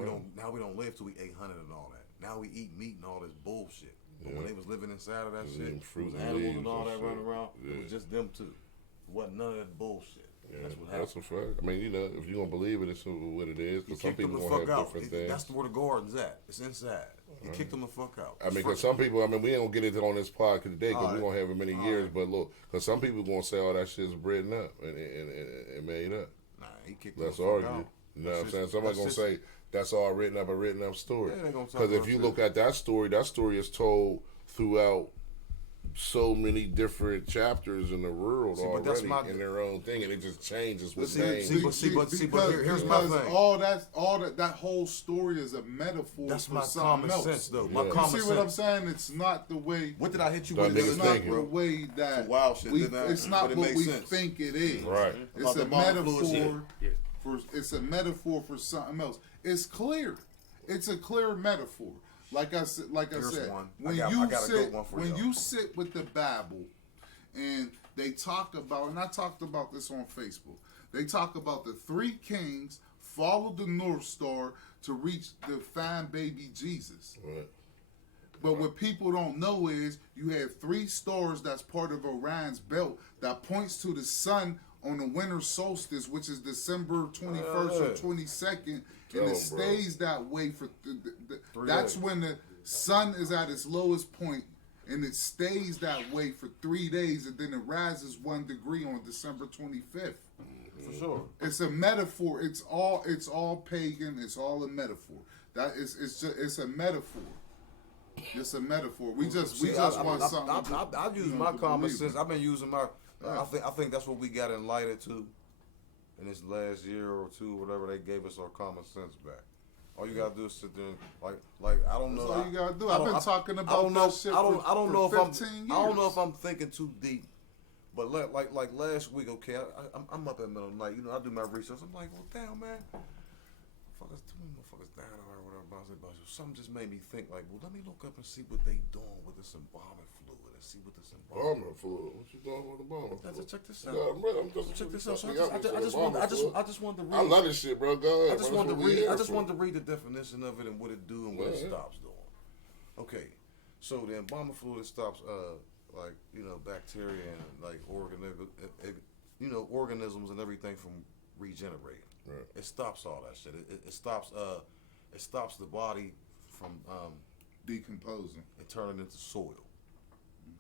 we don't live till we 800 and all that. Now we eat meat and all this bullshit. But when they was living inside of that shit, fruit and animals and all that running around, it was just them two. It wasn't none of that bullshit. Yeah, that's what happened. That's a fact. I mean, you know, if you're gonna believe it, it's what it is. Because some people the gonna have out. different things. That's where the garden's at. It's inside. He kicked them the fuck out. I mean, because some people, I mean, we ain't gonna get into on this podcast today because we gonna have it many years. But look, because some people gonna say, "Oh, that shit's written up and made up." Nah, he kicked them the Let's fuck argue. out. You know what I'm saying? Somebody gonna say that's all a written up story. Yeah, they gonna talk because if about you shit. look at that story is told throughout so many different chapters in the world already in their own thing, and it just changes with names. But here's my thing. All that whole story is a metaphor. That's for my something common else. sense, though. Yeah. My common See sense. what I'm saying? It's not the way. What did I hit you That with? nigga's It's not thinking. the way that wild shit, didn't I? it's not But it what makes we sense. think it is. Right. It's About a the bomb fluid metaphor. shit. It's a metaphor for something else. It's clear. It's a clear metaphor. Like I said, one. when I you got a sit good one for when y'all. you sit with the Bible, and they talk about, and I talked about this on Facebook. They talk about the three kings followed the North Star to reach the fine baby Jesus. Right. But what people don't know is you have three stars that's part of Orion's belt that points to the sun on the winter solstice, which is December 21st or 22nd, and it stays that way for that's when the sun is at its lowest point, and it stays that way for 3 days, and then it rises 1 degree on December 25th. For sure. It's a metaphor. It's all pagan. It's all a metaphor. It's a metaphor. It's a metaphor. We just want something. I've used my common sense. I've been using my. I think that's what we got enlightened to in this last year or two, whatever. They gave us our common sense back. All you gotta do is sit there and like I don't know. That's all you gotta do. I've been talking about I don't know, that shit I don't know for 15 years. I don't know if I'm thinking too deep. But like last week, okay, I'm up at middle of the night. You know, I do my research. I'm like, well, damn, man, too many motherfuckers down or whatever. Something just made me think, like, well, let me look up and see what they doing with this embalming fluid and see what this Embalming fluid? What you doing with embalming fluid? Check this out. Check this out. So I just wanted to read. I love this shit, bro. Go ahead. I just wanted to read the definition of it and what it do and what it stops doing. Okay, so the embalming fluid stops like, you know, bacteria and like organisms and everything from regenerating. Right. It stops all that shit. It stops the body from decomposing and turning into soil.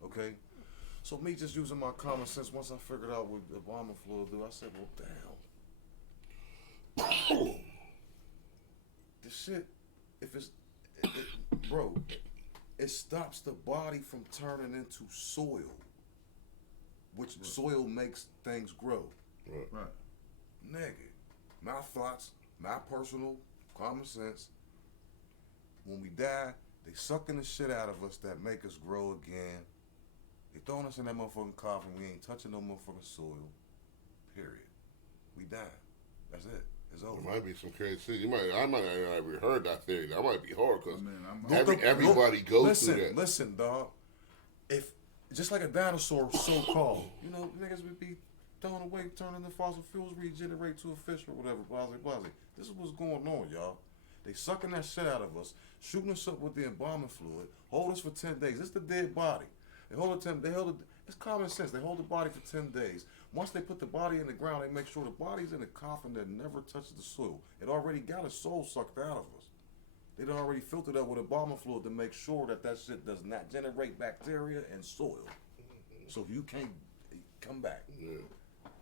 Okay, so me just using my common sense, once I figured out what the embalming fluid do, I said, well, damn, this shit, if it's bro, it stops the body from turning into soil, which soil makes things grow. Right. Nigga, my thoughts, my personal common sense, when we die, they sucking the shit out of us that make us grow again. They throwing us in that motherfucking coffin. We ain't touching no motherfucking soil. Period. We die. That's it. It's over. It might be some crazy shit. I might not have heard that theory. That might be hard because everybody goes through that. Listen, dog. If just like a dinosaur, so called, you know, niggas would be thrown away, turning into fossil fuels, regenerate to a fish or whatever. Blase. This is what's going on, y'all. They sucking that shit out of us, shooting us up with the embalming fluid, hold us for 10 days. It's the dead body. It's common sense. They hold the body for 10 days. Once they put the body in the ground, they make sure the body's in a coffin that never touches the soil. It already got its soul sucked out of us. They done already filtered up with embalming fluid to make sure that shit does not generate bacteria and soil. So you can't come back. Yeah.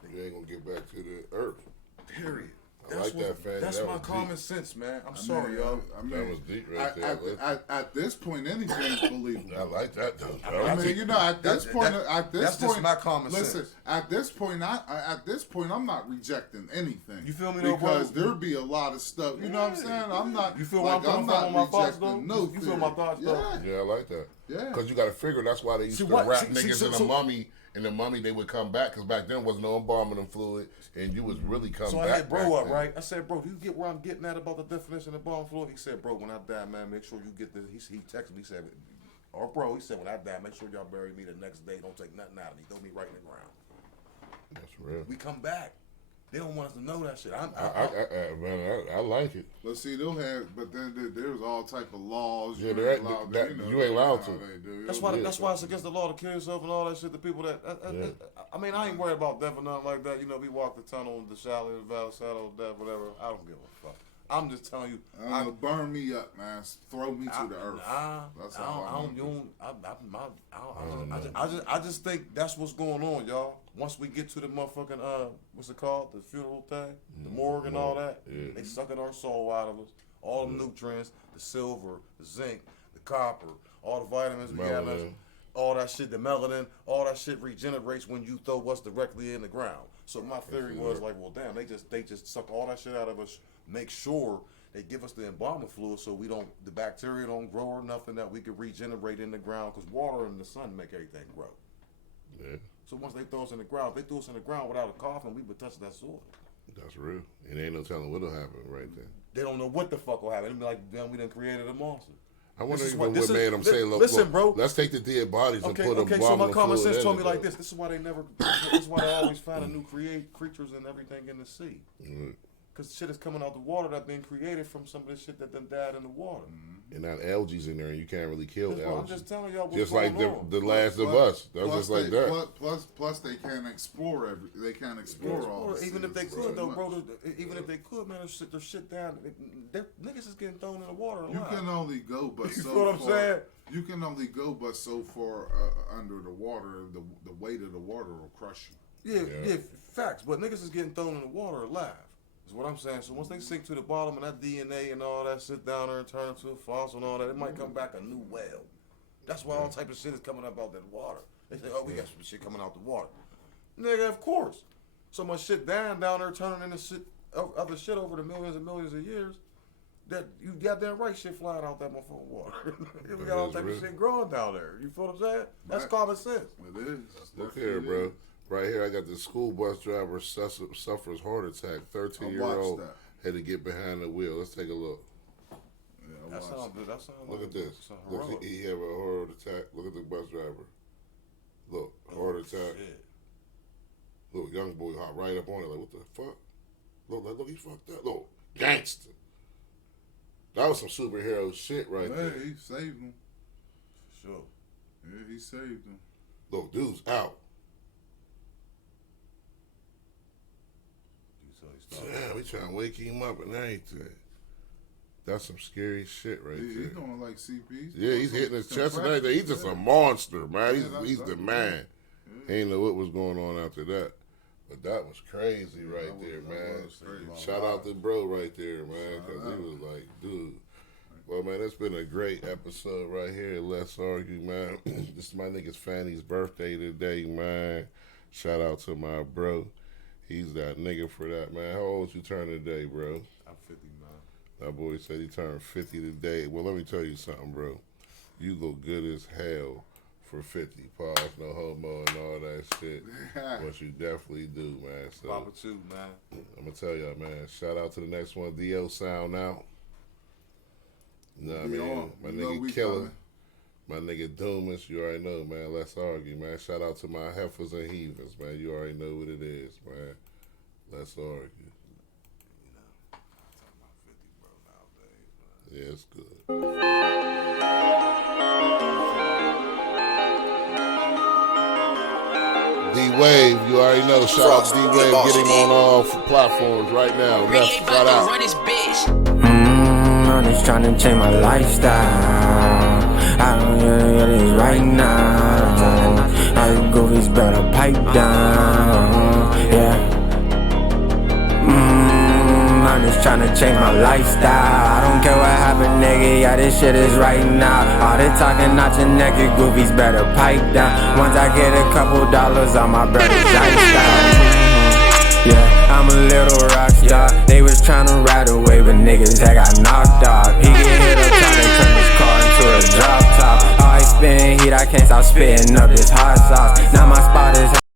You ain't gonna get back to the earth. Period. That's my common sense, man. I'm sorry, y'all. That was deep right there. At this point, anything's believable. I like that though. I mean, you know, at this point, that's just my common listen, sense. at this point, I'm not rejecting anything. You feel me, though, because bro? there'd be a lot of stuff. You know what I'm saying? I'm not. You feel what I'm not my thoughts, though? No, you feel my thoughts, though? Yeah, I like that. Yeah. Because you got to figure that's why they used to wrap niggas in the mummy. And the mummy, they would come back because back then wasn't no embalming fluid, and you was really coming back. So I hit bro up, right? I said, bro, do you get where I'm getting at about the definition of embalming fluid? He said, bro, when I die, man, make sure you get this. He texted me, he said, or bro, he said, when I die, make sure y'all bury me the next day. Don't take nothing out of me. Throw me right in the ground. That's real. We come back. They don't want us to know that shit. Man, I like it. But see, they'll have, but then there's all type of laws. Yeah, you ain't allowed to. That's why it's against the law to kill yourself and all that shit. The people that, I mean, I ain't worried about death or nothing like that. You know, we walk the tunnel, the shallow, the valley, shadow of death, whatever. I don't give a fuck. I'm just telling you. Burn me up, man. Throw me to the earth. That's all I just think that's what's going on, y'all. Once we get to the motherfucking what's it called, the funeral thing, the morgue and all that, they sucking our soul out of us. All the nutrients, the silver, the zinc, the copper, all the vitamins we got, all that shit, the melanin, all that shit regenerates when you throw us directly in the ground. So my theory was like, well, damn, they just suck all that shit out of us. Make sure they give us the embalming fluid so the bacteria don't grow or nothing, that we can regenerate in the ground, because water and the sun make everything grow. Yeah. So once they throw us in the ground, if they threw us in the ground without a coffin, we would touch that soil. That's real. And ain't no telling what'll happen right there. They don't know what the fuck will happen. They'll be like, damn, we done created a monster. I wonder what made them say, look, listen, bro. Let's take the dead bodies and put them. Okay, so my common sense told me like this. This is why they always find a new creatures and everything in the sea. Because shit is coming out the water that been created from some of the shit that done died in the water. And that algae's in there, and you can't really kill algae. I'm just telling y'all what's just going like on. the Last of Us. That's just like that. Plus, they can't explore they can't explore all this. Even if they could, though, bro. Even if they could, man, their shit down. Niggas is getting thrown in the water. You can only go but so far. You know what I'm saying? You can only go but so far under the water. The weight of the water will crush you. Yeah, facts. But niggas is getting thrown in the water alive. Is what I'm saying. So once they sink to the bottom and that DNA and all that shit down there and turn into a fossil and all that, it might come back a new whale. That's why all type of shit is coming up out that water. They say, oh, we got some shit coming out the water. Nigga, of course. So much shit down there turning into shit, other shit over the millions and millions of years, that you got that right shit flying out that motherfucking water. We got all type of shit growing down there. You feel what I'm saying? That's common sense. It is. Look here, bro. Right here, I got the school bus driver suffers heart attack. 13-year-old had to get behind the wheel. Let's take a look. Yeah, that sounds good. Look at this. Look, he have a heart attack. Look at the bus driver. Look, heart attack. Shit. Look, young boy hop right up on it. Like, what the fuck? Look, he fucked up. Look, gangster. That was some superhero shit right there. He saved him. Sure. Yeah, he saved him. Look, dude's out. Yeah, we trying to wake him up and everything. That's some scary shit right there. He's going like CP. Yeah, he's hitting his chest and everything. He's just a monster, man. He's the man. Yeah. Ain't know what was going on after that. But that was crazy right there, man. Shout out to bro right there, man, because he was like, dude. Well, man, it's been a great episode right here. Let's Argue, man. This is my nigga's Fanny's birthday today, man. Shout out to my bro. He's that nigga for that, man. How old you turn today, bro? I'm 50, man. That boy said he turned 50 today. Well, let me tell you something, bro. You look good as hell for 50. Pause, no homo and all that shit. But you definitely do, man. So, Papa too, man. I'm going to tell y'all, man. Shout out to the next one. D.O. Sound out. You know what I mean? My nigga Killer. My nigga Doomis, you already know, man. Let's Argue, man. Shout out to my heifers and heathens, man. You already know what it is, man. Let's Argue. You know, I'm talking about 50, bro, nowadays, man. Yeah, it's good. D-Wave, you already know. Shout out to D-Wave. Get him on all platforms right now. Shout out. I'm just trying to change my lifestyle. I don't hear this right now. I goofies better pipe down. Yeah. mind is tryna change my lifestyle. I don't care what happened, nigga, yeah, this shit is right now. All the talking out your neck, you goofies better pipe down. Once I get a couple dollars on my brother's lifestyle. Yeah, I'm a little rock star. They was tryna ride away, but niggas had got knocked off. He get hit up trying to turn his car into a drop top. Always spitting heat, I can't stop spitting up this hot sauce. Now my spot is